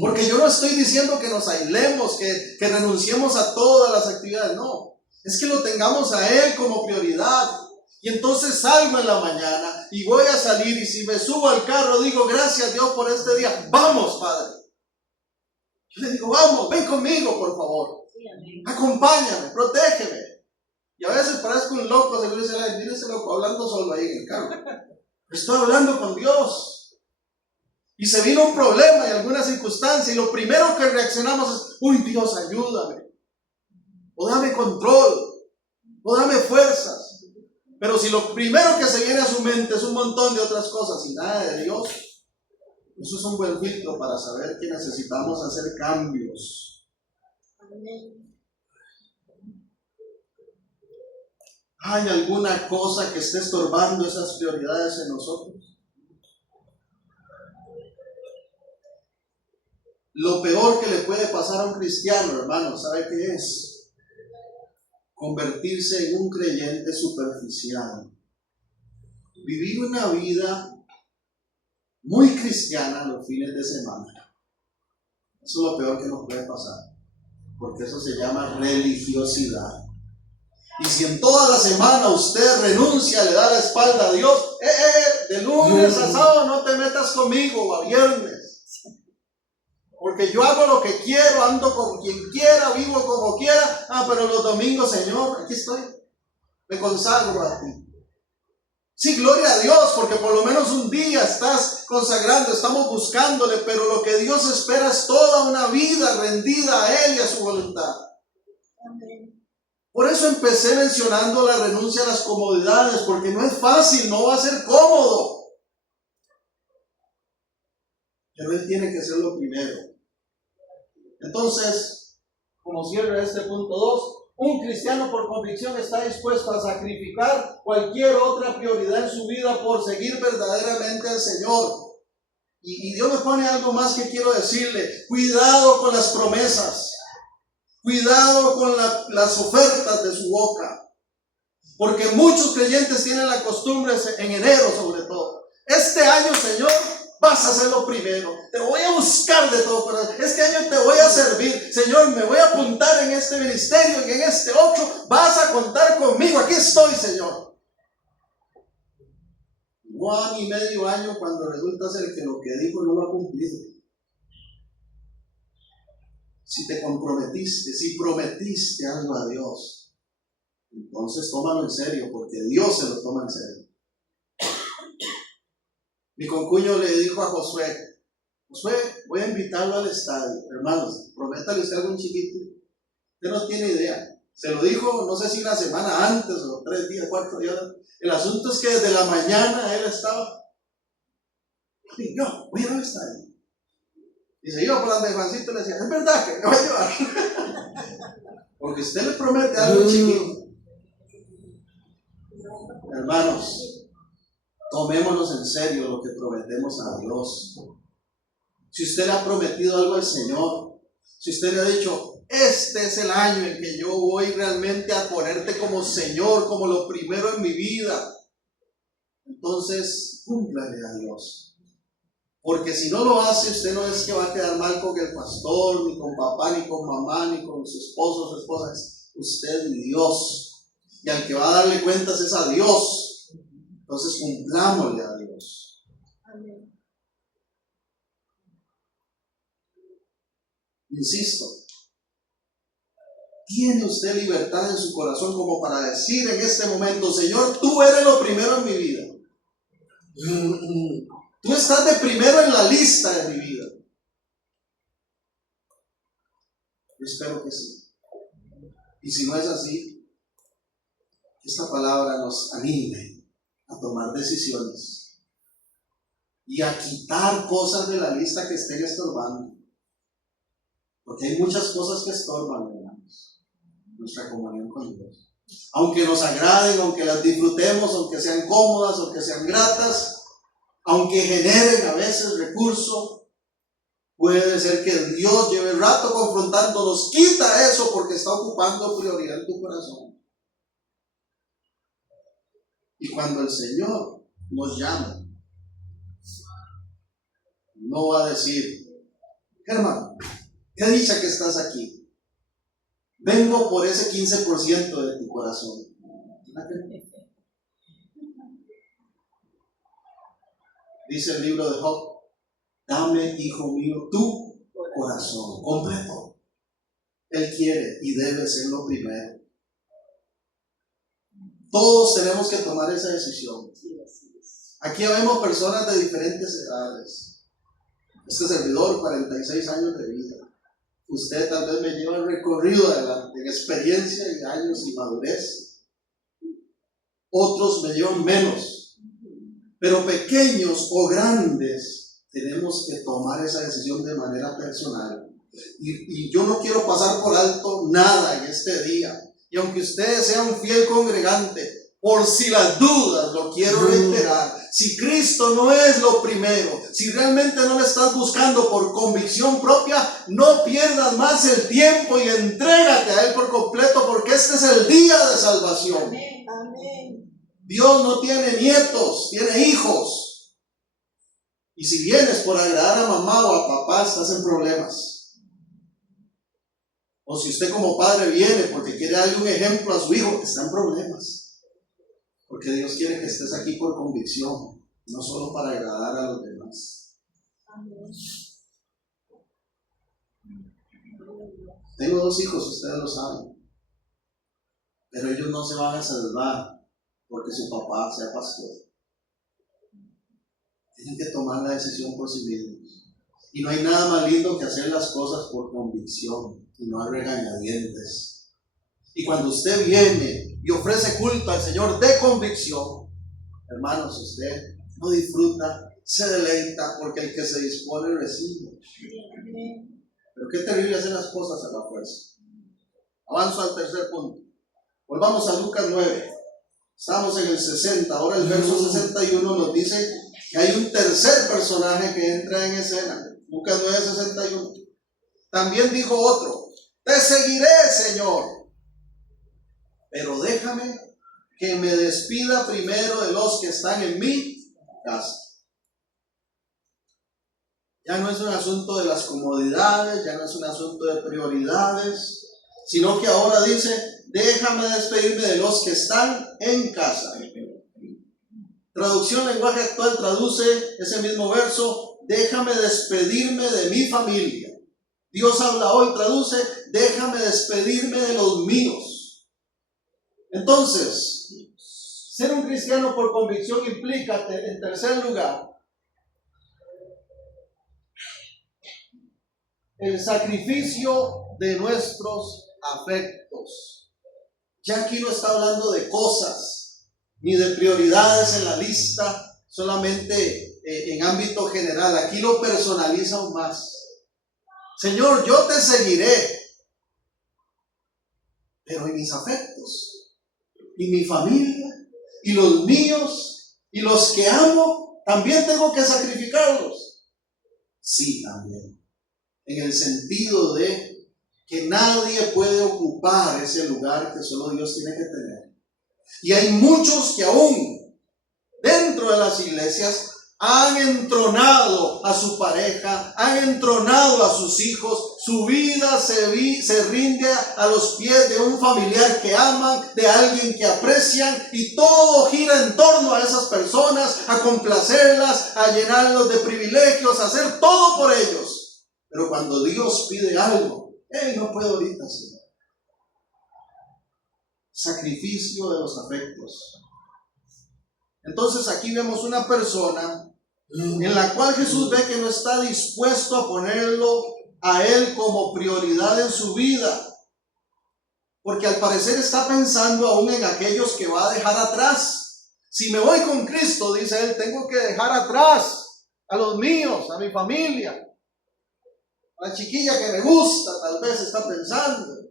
Porque yo no estoy diciendo que nos aislemos, que renunciemos a todas las actividades, no. Es que lo tengamos a Él como prioridad. Y entonces salgo en la mañana y voy a salir, y si me subo al carro digo gracias Dios por este día. Vamos, Padre. Yo le digo, vamos, ven conmigo, por favor. Acompáñame, protégeme. Y a veces parezco un loco, seguro dice, mire ese loco hablando solo ahí en el carro. Estoy hablando con Dios. Y se vino un problema y alguna circunstancia, y lo primero que reaccionamos es, uy, Dios, ayúdame. O dame control. O dame fuerzas. Pero si lo primero que se viene a su mente es un montón de otras cosas y nada de Dios, eso es un buen filtro para saber que necesitamos hacer cambios. ¿Hay alguna cosa que esté estorbando esas prioridades en nosotros? Lo peor que le puede pasar a un cristiano, hermano, ¿sabe qué es? Convertirse en un creyente superficial. Vivir una vida muy cristiana los fines de semana. Eso es lo peor que nos puede pasar, porque eso se llama religiosidad. Y si en toda la semana usted renuncia, le da la espalda a Dios, de lunes a sábado no te metas conmigo, o a viernes, porque yo hago lo que quiero, ando con quien quiera, vivo como quiera, pero los domingos, Señor, aquí estoy, me consagro a ti. Sí, gloria a Dios, porque por lo menos un día estás consagrando, estamos buscándole, pero lo que Dios espera es toda una vida rendida a Él y a su voluntad. Amén. Por eso empecé mencionando la renuncia a las comodidades, porque no es fácil, no va a ser cómodo. Pero Él tiene que ser lo primero. Entonces, como cierra este punto 2, un cristiano por convicción está dispuesto a sacrificar cualquier otra prioridad en su vida por seguir verdaderamente al Señor. Y Dios me pone algo más que quiero decirle. Cuidado con las promesas. Cuidado con las ofertas de su boca. Porque muchos creyentes tienen la costumbre, en enero sobre todo, este año, Señor, vas a hacer lo primero. Te voy a buscar de todo corazón. Este año te voy a servir. Señor, me voy a apuntar en este ministerio y en este otro. Vas a contar conmigo. Aquí estoy, Señor. 1 año y medio año cuando resulta ser que lo que dijo no lo ha cumplido. Si te comprometiste, si prometiste algo a Dios, entonces tómalo en serio, porque Dios se lo toma en serio. Mi concuño le dijo a Josué, voy a invitarlo al estadio. Hermanos, prométale usted algo chiquito. Usted no tiene idea. Se lo dijo, no sé si una semana antes o 3 días, 4 días. El asunto es que desde la mañana él estaba, y yo voy a ir al estadio. Y se iba por las de Juancito y le decía, es verdad que me va a llevar. Porque usted le promete algo chiquito. Hermanos, tomémonos en serio lo que prometemos a Dios. Si usted le ha prometido algo al Señor, si usted le ha dicho, este es el año en que yo voy realmente a ponerte como Señor, como lo primero en mi vida, entonces cúmplale a Dios. Porque si no lo hace, usted no es que va a quedar mal con el pastor, ni con papá, ni con mamá, ni con su esposo, su esposa. Es usted y Dios. Y al que va a darle cuentas es a Dios. Entonces cumplámosle a Dios. Amén. Insisto, ¿tiene usted libertad en su corazón como para decir en este momento, Señor, tú eres lo primero en mi vida? Tú estás de primero en la lista de mi vida. Yo espero que sí. Y si no es así, esta palabra nos anime a tomar decisiones y a quitar cosas de la lista que estén estorbando. Porque hay muchas cosas que estorban, hermanos, nuestra comunión con Dios. Aunque nos agraden, aunque las disfrutemos, aunque sean cómodas, aunque sean gratas, aunque generen a veces recursos, puede ser que Dios lleve rato confrontándonos. Quita eso porque está ocupando prioridad en tu corazón. Y cuando el Señor nos llama, no va a decir, Germán, qué dicha que estás aquí. Vengo por ese 15% de tu corazón. Dice el libro de Job, dame, hijo mío, tu corazón completo. Él quiere y debe ser lo primero. Todos tenemos que tomar esa decisión. Aquí vemos personas de diferentes edades. Este servidor, 46 años de vida. Usted tal vez me lleva el recorrido adelante, en experiencia y años y madurez. Otros me llevan menos. Pero pequeños o grandes, tenemos que tomar esa decisión de manera personal. Y yo no quiero pasar por alto nada en este día. Y aunque usted sea un fiel congregante, por si las dudas, lo quiero reiterar. Si Cristo no es lo primero, si realmente no le estás buscando por convicción propia, no pierdas más el tiempo y entrégate a Él por completo, porque este es el día de salvación. Amén. Amén. Dios no tiene nietos, tiene hijos. Y si vienes por agradar a mamá o a papá, estás en problemas. O si usted como padre viene porque quiere darle un ejemplo a su hijo, está en problemas. Porque Dios quiere que estés aquí por convicción, no solo para agradar a los demás. Amén. Tengo 2 hijos, ustedes lo saben. Pero ellos no se van a salvar porque su papá sea pastor. Tienen que tomar la decisión por sí mismos. Y no hay nada más lindo que hacer las cosas por convicción y no a regañadientes. Y cuando usted viene y ofrece culto al Señor de convicción, hermanos, usted no disfruta, se deleita, porque el que se dispone recibe. Amén. Pero qué terrible hacer las cosas a la fuerza. Avanzo al tercer punto. Volvamos a Lucas 9. Estamos en el 60. Ahora el verso 61 nos dice que hay un tercer personaje que entra en escena. Lucas 9, 61. También dijo otro: te seguiré, Señor, pero déjame que me despida primero de los que están en mi casa. Ya no es un asunto de las comodidades, ya no es un asunto de prioridades, sino que ahora dice: déjame despedirme de los que están en casa. Traducción lenguaje actual traduce ese mismo verso: déjame despedirme de mi familia. Dios habla hoy, traduce: déjame despedirme de los míos. Entonces, ser un cristiano por convicción implica, en tercer lugar, el sacrificio de nuestros afectos. Ya aquí no está hablando de cosas ni de prioridades en la lista, solamente en ámbito general. Aquí lo personaliza aún más. Señor, yo te seguiré, pero en mis afectos, y mi familia, y los míos, y los que amo, también tengo que sacrificarlos. Sí, también. En el sentido de que nadie puede ocupar ese lugar que solo Dios tiene que tener. Y hay muchos que aún dentro de las iglesias han entronado a su pareja, han entronado a sus hijos. Su vida se rinde a los pies de un familiar que aman, de alguien que aprecian, y todo gira en torno a esas personas, a complacerlas, a llenarlos de privilegios, a hacer todo por ellos. Pero cuando Dios pide algo, no puedo ahorita, Señor. Sacrificio de los afectos. Entonces aquí vemos una persona en la cual Jesús ve que no está dispuesto a ponerlo a él como prioridad en su vida, porque al parecer está pensando aún en aquellos que va a dejar atrás. Si me voy con Cristo, dice él, tengo que dejar atrás a los míos, a mi familia, a la chiquilla que me gusta, tal vez está pensando.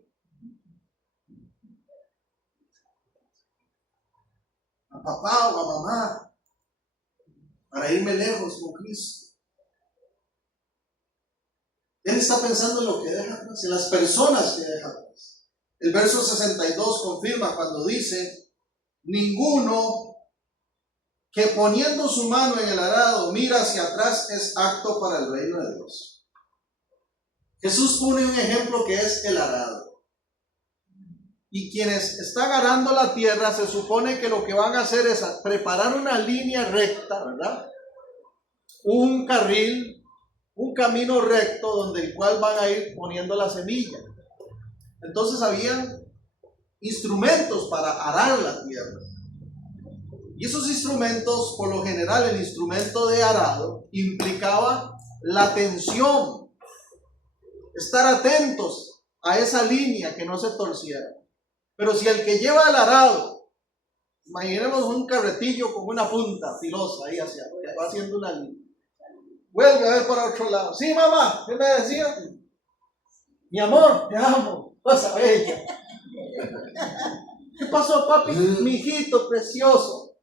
A papá o a mamá, para irme lejos con Cristo. Él está pensando en lo que deja atrás, en las personas que deja atrás. El verso 62 confirma cuando dice: ninguno que poniendo su mano en el arado mira hacia atrás es apto para el reino de Dios. Jesús pone un ejemplo que es el arado. Y quienes están arando la tierra, se supone que lo que van a hacer es preparar una línea recta, ¿verdad? Un carril, un camino recto donde el cual van a ir poniendo la semilla. Entonces habían instrumentos para arar la tierra. Y esos instrumentos, por lo general, el instrumento de arado implicaba la atención, estar atentos a esa línea que no se torciera. Pero si el que lleva el arado, imaginemos un carretillo con una punta filosa ahí hacia, que va haciendo una línea, vuelve a ver para otro lado. Sí, mamá, ¿qué me decía? Mi amor, te amo, cosa bella. ¿Qué pasó, papi? Mi hijito precioso.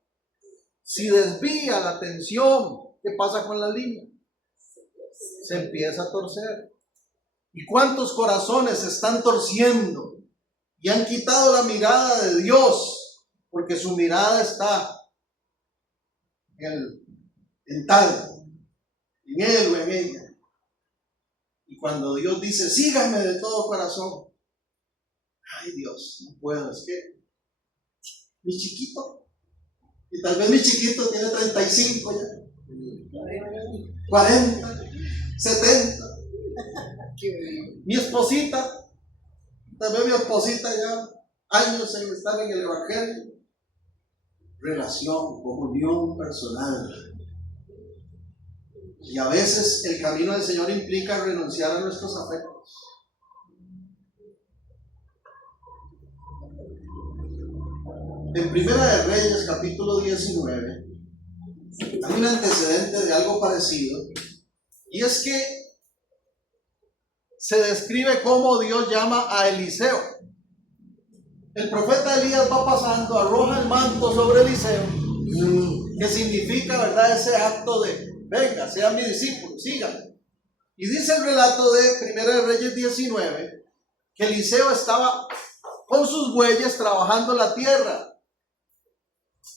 Si desvía la atención, ¿qué pasa con la línea? Se empieza a torcer. ¿Y cuántos corazones se están torciendo? Y han quitado la mirada de Dios, porque su mirada está en tal. en él o en ella. Y cuando Dios dice, síganme de todo corazón, ay Dios, no puedo, es que mi chiquito, y tal vez mi chiquito tiene 35 ya, 40, 70, mi esposita, tal vez mi esposita ya años en estar en el Evangelio. Relación, comunión personal. Y a veces el camino del Señor implica renunciar a nuestros afectos. En Primera de Reyes, capítulo 19, hay un antecedente de algo parecido, y es que se describe cómo Dios llama a Eliseo. El profeta Elías va pasando, arroja el manto sobre Eliseo, que significa, ¿verdad?, ese acto de, venga, sean mi discípulo, síganme. Y dice el relato de Primera de Reyes 19, que Eliseo estaba con sus bueyes trabajando la tierra.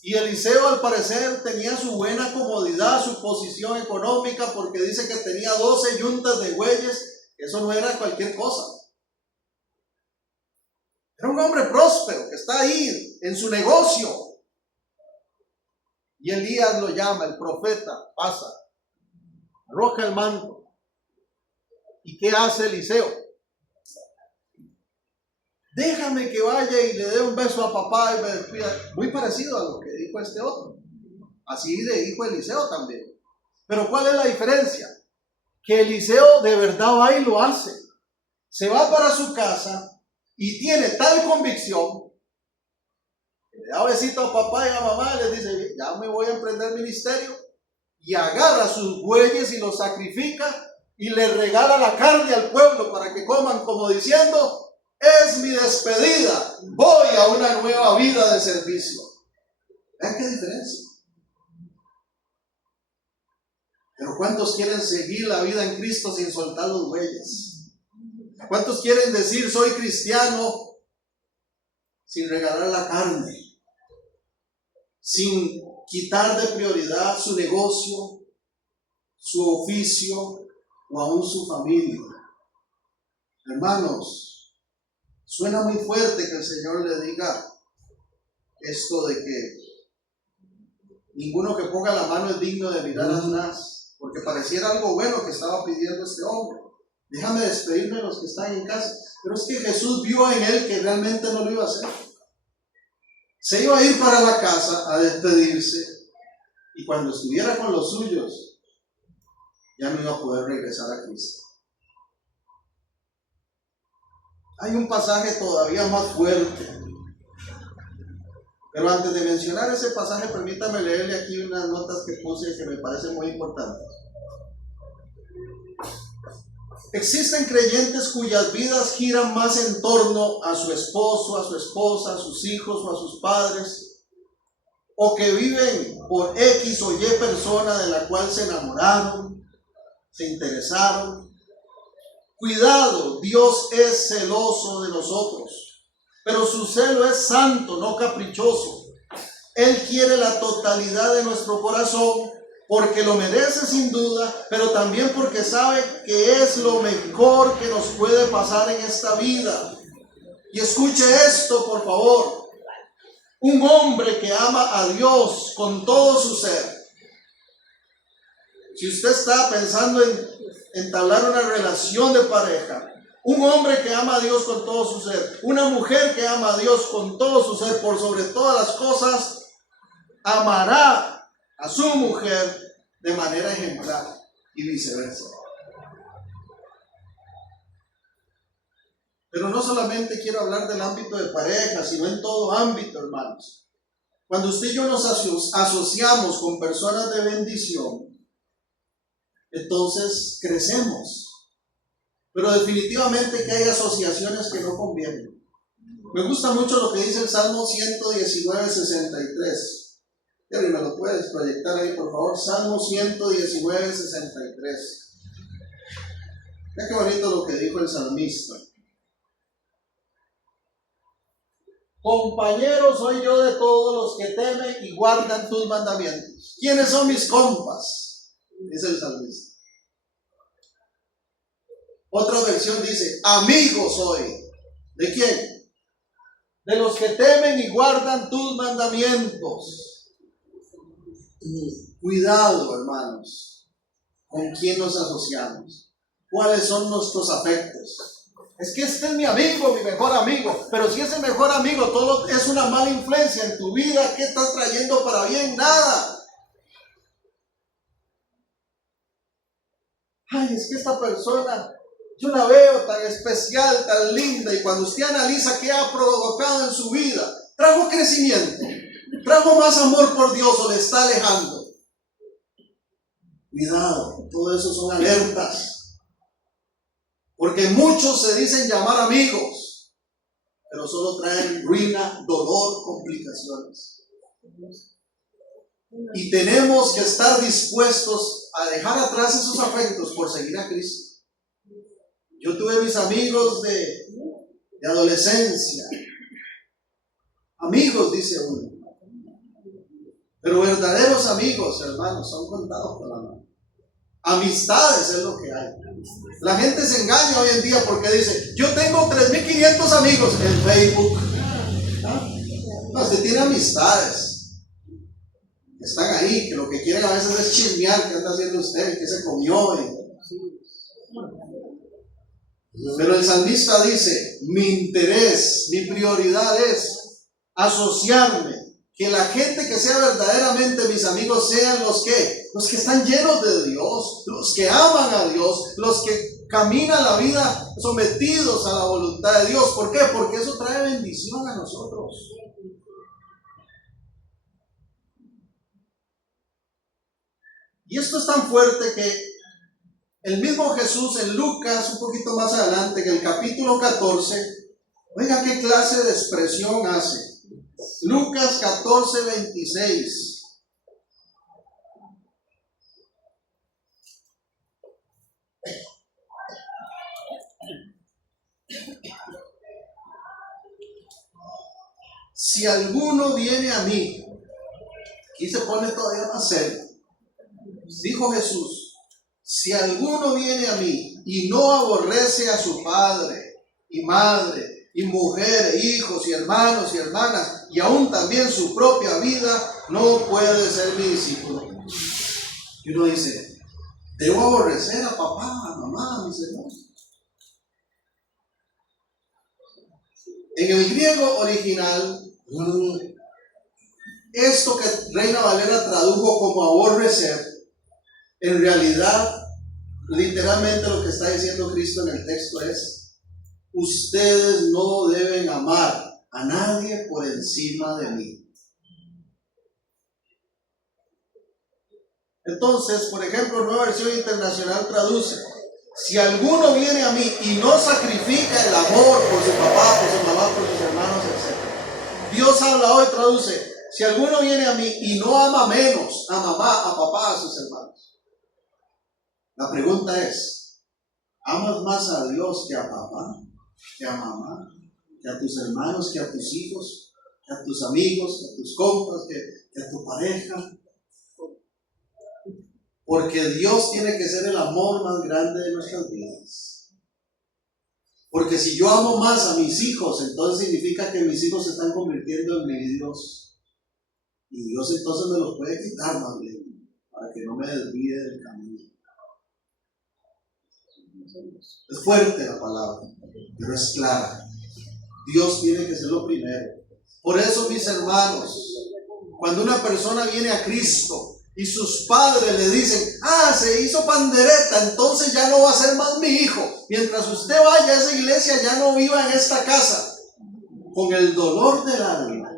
Y Eliseo al parecer tenía su buena comodidad, su posición económica, porque dice que tenía 12 yuntas de bueyes. Eso no era cualquier cosa. Era un hombre próspero que está ahí en su negocio. Y Elías lo llama, el profeta, pasa, arroja el manto. ¿Y qué hace Eliseo? Déjame que vaya y le dé un beso a papá y me despida. Muy parecido a lo que dijo este otro. Así le dijo Eliseo también. Pero ¿cuál es la diferencia? Que Eliseo de verdad va y lo hace. Se va para su casa y tiene tal convicción que le da besito a papá y a mamá y les dice, ya me voy a emprender ministerio, y agarra sus bueyes y los sacrifica y le regala la carne al pueblo para que coman, como diciendo, es mi despedida, voy a una nueva vida de servicio. ¿Ven qué diferencia? Pero ¿cuántos quieren seguir la vida en Cristo sin soltar los bueyes? ¿Cuántos quieren decir soy cristiano sin regalar la carne? Sin quitar de prioridad su negocio, su oficio o aún su familia. Hermanos, suena muy fuerte que el Señor le diga esto de que ninguno que ponga la mano es digno de mirar atrás, porque pareciera algo bueno que estaba pidiendo este hombre. Déjame despedirme de los que están en casa. Pero es que Jesús vio en él que realmente no lo iba a hacer. Se iba a ir para la casa a despedirse, y cuando estuviera con los suyos ya no iba a poder regresar a Cristo. Hay un pasaje todavía más fuerte, pero antes de mencionar ese pasaje, permítame leerle aquí unas notas que puse que me parecen muy importantes. Existen creyentes cuyas vidas giran más en torno a su esposo, a su esposa, a sus hijos o a sus padres, o que viven por X o Y persona de la cual se enamoraron, se interesaron. Cuidado, Dios es celoso de nosotros, pero su celo es santo, no caprichoso. Él quiere la totalidad de nuestro corazón, porque lo merece sin duda, pero también porque sabe que es lo mejor que nos puede pasar en esta vida. Y escuche esto, por favor. Un hombre que ama a Dios con todo su ser. Si usted está pensando en entablar una relación de pareja, un hombre que ama a Dios con todo su ser, una mujer que ama a Dios con todo su ser, por sobre todas las cosas, amará a su mujer de manera ejemplar y viceversa. Pero no solamente quiero hablar del ámbito de pareja, sino en todo ámbito, hermanos. Cuando usted y yo nos asociamos con personas de bendición, entonces crecemos. Pero definitivamente que hay asociaciones que no convienen. Me gusta mucho lo que dice el Salmo 119, 63. Terry, ¿me lo puedes proyectar ahí, por favor? Salmo 119, 63. Mira qué bonito lo que dijo el salmista. Compañero soy yo de todos los que temen y guardan tus mandamientos. ¿Quiénes son mis compas? Dice el salmista. Otra versión dice, amigo soy. ¿De quién? De los que temen y guardan tus mandamientos. Cuidado, hermanos, con quién nos asociamos. ¿Cuáles son nuestros afectos? Es que este es mi amigo, mi mejor amigo. Pero si ese mejor amigo todo es una mala influencia en tu vida, ¿qué estás trayendo para bien? Nada. Ay, es que esta persona, yo la veo tan especial, tan linda. Y cuando usted analiza qué ha provocado en su vida, trajo crecimiento, trajo más amor por Dios o le está alejando. Cuidado, todo eso son alertas. Porque muchos se dicen llamar amigos, pero solo traen ruina, dolor, complicaciones. Y tenemos que estar dispuestos a dejar atrás esos afectos por seguir a Cristo. Yo tuve mis amigos de adolescencia. Amigos, dice uno. Pero verdaderos amigos, hermanos, son contados por la mano. Amistades es lo que hay. La gente se engaña hoy en día porque dice, yo tengo 3.500 amigos en Facebook. No, usted tiene amistades. Están ahí, que lo que quieren a veces es chismear qué anda haciendo usted, qué se comió. Pero el salmista dice, mi interés, mi prioridad es asociarme, que la gente que sea verdaderamente mis amigos sean los que están llenos de Dios, los que aman a Dios, los que caminan la vida sometidos a la voluntad de Dios. ¿Por qué? Porque eso trae bendición a nosotros. Y esto es tan fuerte que el mismo Jesús en Lucas, un poquito más adelante, en el capítulo 14, oiga qué clase de expresión hace. Lucas 14, 26. Si alguno viene a mí, aquí se pone todavía más serio. Dijo Jesús, si alguno viene a mí y no aborrece a su padre y madre y mujer, hijos y hermanos y hermanas y aún también su propia vida, no puede ser mi discípulo. Y uno dice, debo aborrecer a papá, a mamá, a mis hermanos. En el griego original, esto que Reina Valera tradujo como aborrecer, en realidad, literalmente lo que está diciendo Cristo en el texto es, ustedes no deben amar a nadie por encima de mí. Entonces, por ejemplo, Nueva Versión Internacional traduce, si alguno viene a mí y no sacrifica el amor por su papá, por su mamá, por sus hermanos, etc. Dios habla hoy, traduce, si alguno viene a mí y no ama menos a mamá, a papá, a sus hermanos. La pregunta es, ¿amas más a Dios que a papá, que a mamá, que a tus hermanos, que a tus hijos, que a tus amigos, que a tus compas, que a tu pareja? Porque Dios tiene que ser el amor más grande de nuestras vidas. Porque si yo amo más a mis hijos, entonces significa que mis hijos se están convirtiendo en mi Dios. Y Dios entonces me los puede quitar más bien, para que no me desvíe del camino. Es fuerte la palabra, pero es clara. Dios tiene que ser lo primero. Por eso, mis hermanos, cuando una persona viene a Cristo y sus padres le dicen, se hizo pandereta, entonces ya no va a ser más mi hijo. Mientras usted vaya a esa iglesia, ya no viva en esta casa. Con el dolor del alma,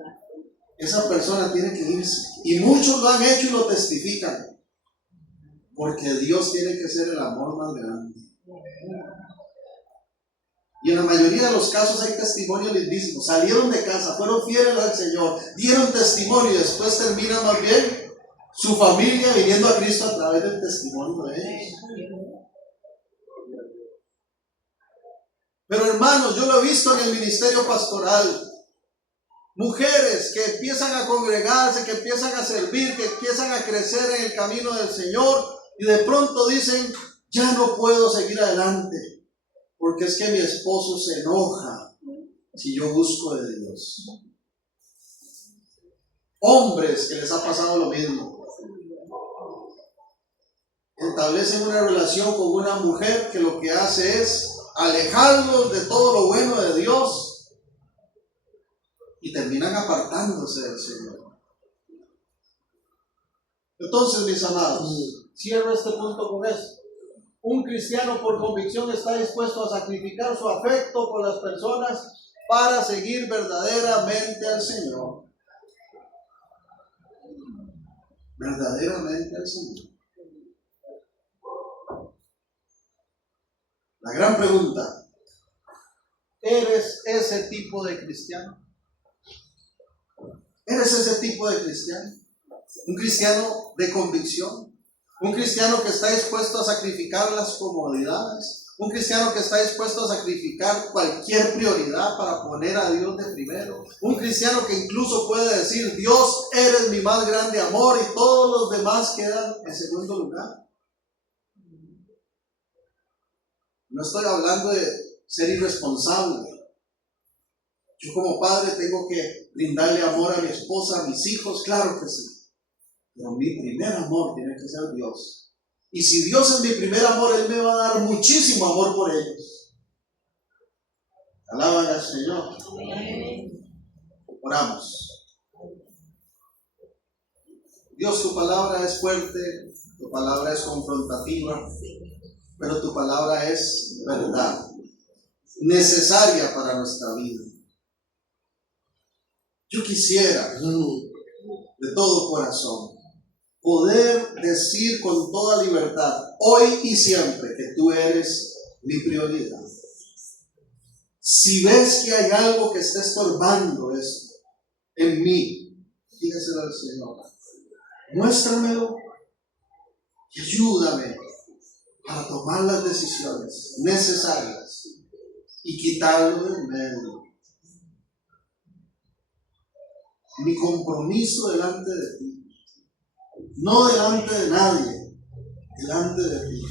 esa persona tiene que irse. Y muchos lo han hecho y lo testifican. Porque Dios tiene que ser el amor más grande. Y en la mayoría de los casos hay testimonios lindísimos. Salieron de casa, fueron fieles al Señor, dieron testimonio y después termina más bien su familia viniendo a Cristo a través del testimonio de ellos. Pero hermanos, yo lo he visto en el ministerio pastoral. Mujeres que empiezan a congregarse, que empiezan a servir, que empiezan a crecer en el camino del Señor y de pronto dicen, ya no puedo seguir adelante. porque es que mi esposo se enoja si yo busco de Dios. Hombres que les ha pasado lo mismo. Establecen una relación con una mujer que lo que hace es alejarlos de todo lo bueno de Dios y terminan apartándose del Señor. Entonces, mis amados, cierro este punto con esto. Un cristiano por convicción está dispuesto a sacrificar su afecto por las personas para seguir verdaderamente al Señor. Verdaderamente al Señor. La gran pregunta, ¿eres ese tipo de cristiano? ¿Eres ese tipo de cristiano? ¿Un cristiano de convicción? ¿Un cristiano que está dispuesto a sacrificar las comodidades? ¿Un cristiano que está dispuesto a sacrificar cualquier prioridad para poner a Dios de primero? ¿Un cristiano que incluso puede decir, Dios, eres mi más grande amor y todos los demás quedan en segundo lugar? No estoy hablando de ser irresponsable. Yo como padre tengo que brindarle amor a mi esposa, a mis hijos, claro que sí. Pero mi primer amor tiene que ser Dios. Y si Dios es mi primer amor, Él me va a dar muchísimo amor por ellos. Alaban al Señor. Oramos. Dios, tu palabra es fuerte, tu palabra es confrontativa, pero tu palabra es verdad, necesaria para nuestra vida. Yo quisiera, de todo corazón, poder decir con toda libertad, hoy y siempre, que tú eres mi prioridad. Si ves que hay algo que está estorbando esto en mí, dígaselo al Señor. Muéstramelo y ayúdame para tomar las decisiones necesarias y quitarlo del medio. Mi compromiso delante de ti, no delante de nadie, delante de ti,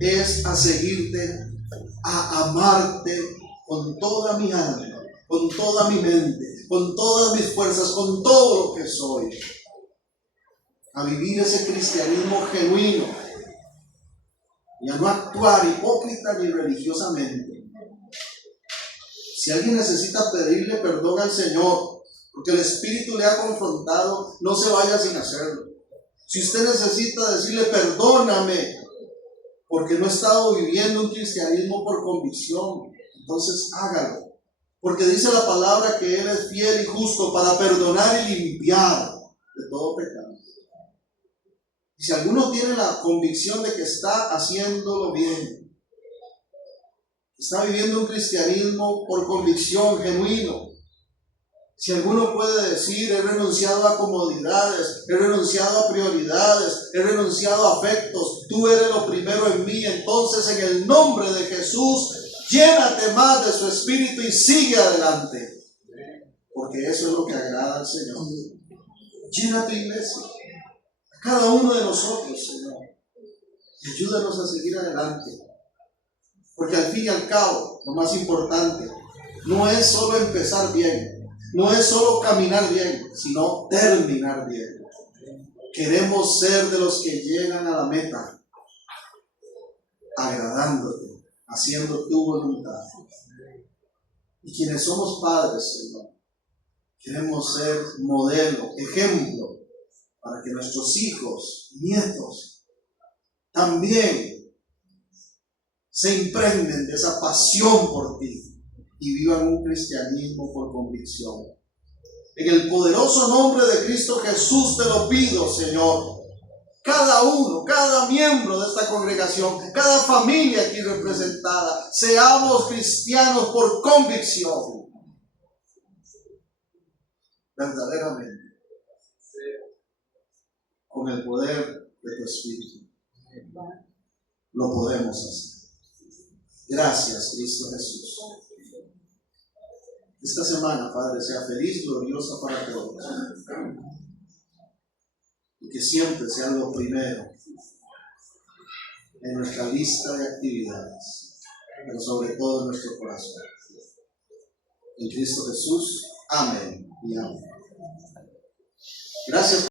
es a seguirte, a amarte con toda mi alma, con toda mi mente, con todas mis fuerzas, con todo lo que soy, a vivir ese cristianismo genuino y a no actuar hipócrita ni religiosamente. Si alguien necesita pedirle perdón al Señor porque el Espíritu le ha confrontado, no se vaya sin hacerlo. Si usted necesita decirle perdóname porque no he estado viviendo un cristianismo por convicción, entonces hágalo. Porque dice la palabra que Él es fiel y justo para perdonar y limpiar de todo pecado. Y si alguno tiene la convicción de que está haciéndolo bien, está viviendo un cristianismo por convicción genuino, si alguno puede decir, he renunciado a comodidades, he renunciado a prioridades, he renunciado a afectos, tú eres lo primero en mí, entonces en el nombre de Jesús, llénate más de su Espíritu y sigue adelante. Porque eso es lo que agrada al Señor. Llena tu iglesia, a cada uno de nosotros, Señor, y ayúdanos a seguir adelante. Porque al fin y al cabo, lo más importante, no es solo empezar bien, no es solo caminar bien, sino terminar bien. Queremos ser de los que llegan a la meta, agradándote, haciendo tu voluntad. Y quienes somos padres, Señor, queremos ser modelo, ejemplo, para que nuestros hijos, nietos, también se impregnen de esa pasión por ti y vivan un cristianismo por convicción. En el poderoso nombre de Cristo Jesús te lo pido, Señor. Cada uno, cada miembro de esta congregación, cada familia aquí representada, seamos cristianos por convicción. Verdaderamente. Con el poder de tu Espíritu. Lo podemos hacer. Gracias, Cristo Jesús. Esta semana, Padre, sea feliz, gloriosa para todos. Y que siempre sea lo primero en nuestra lista de actividades. pero sobre todo en nuestro corazón. En Cristo Jesús. Amén y amén. Gracias.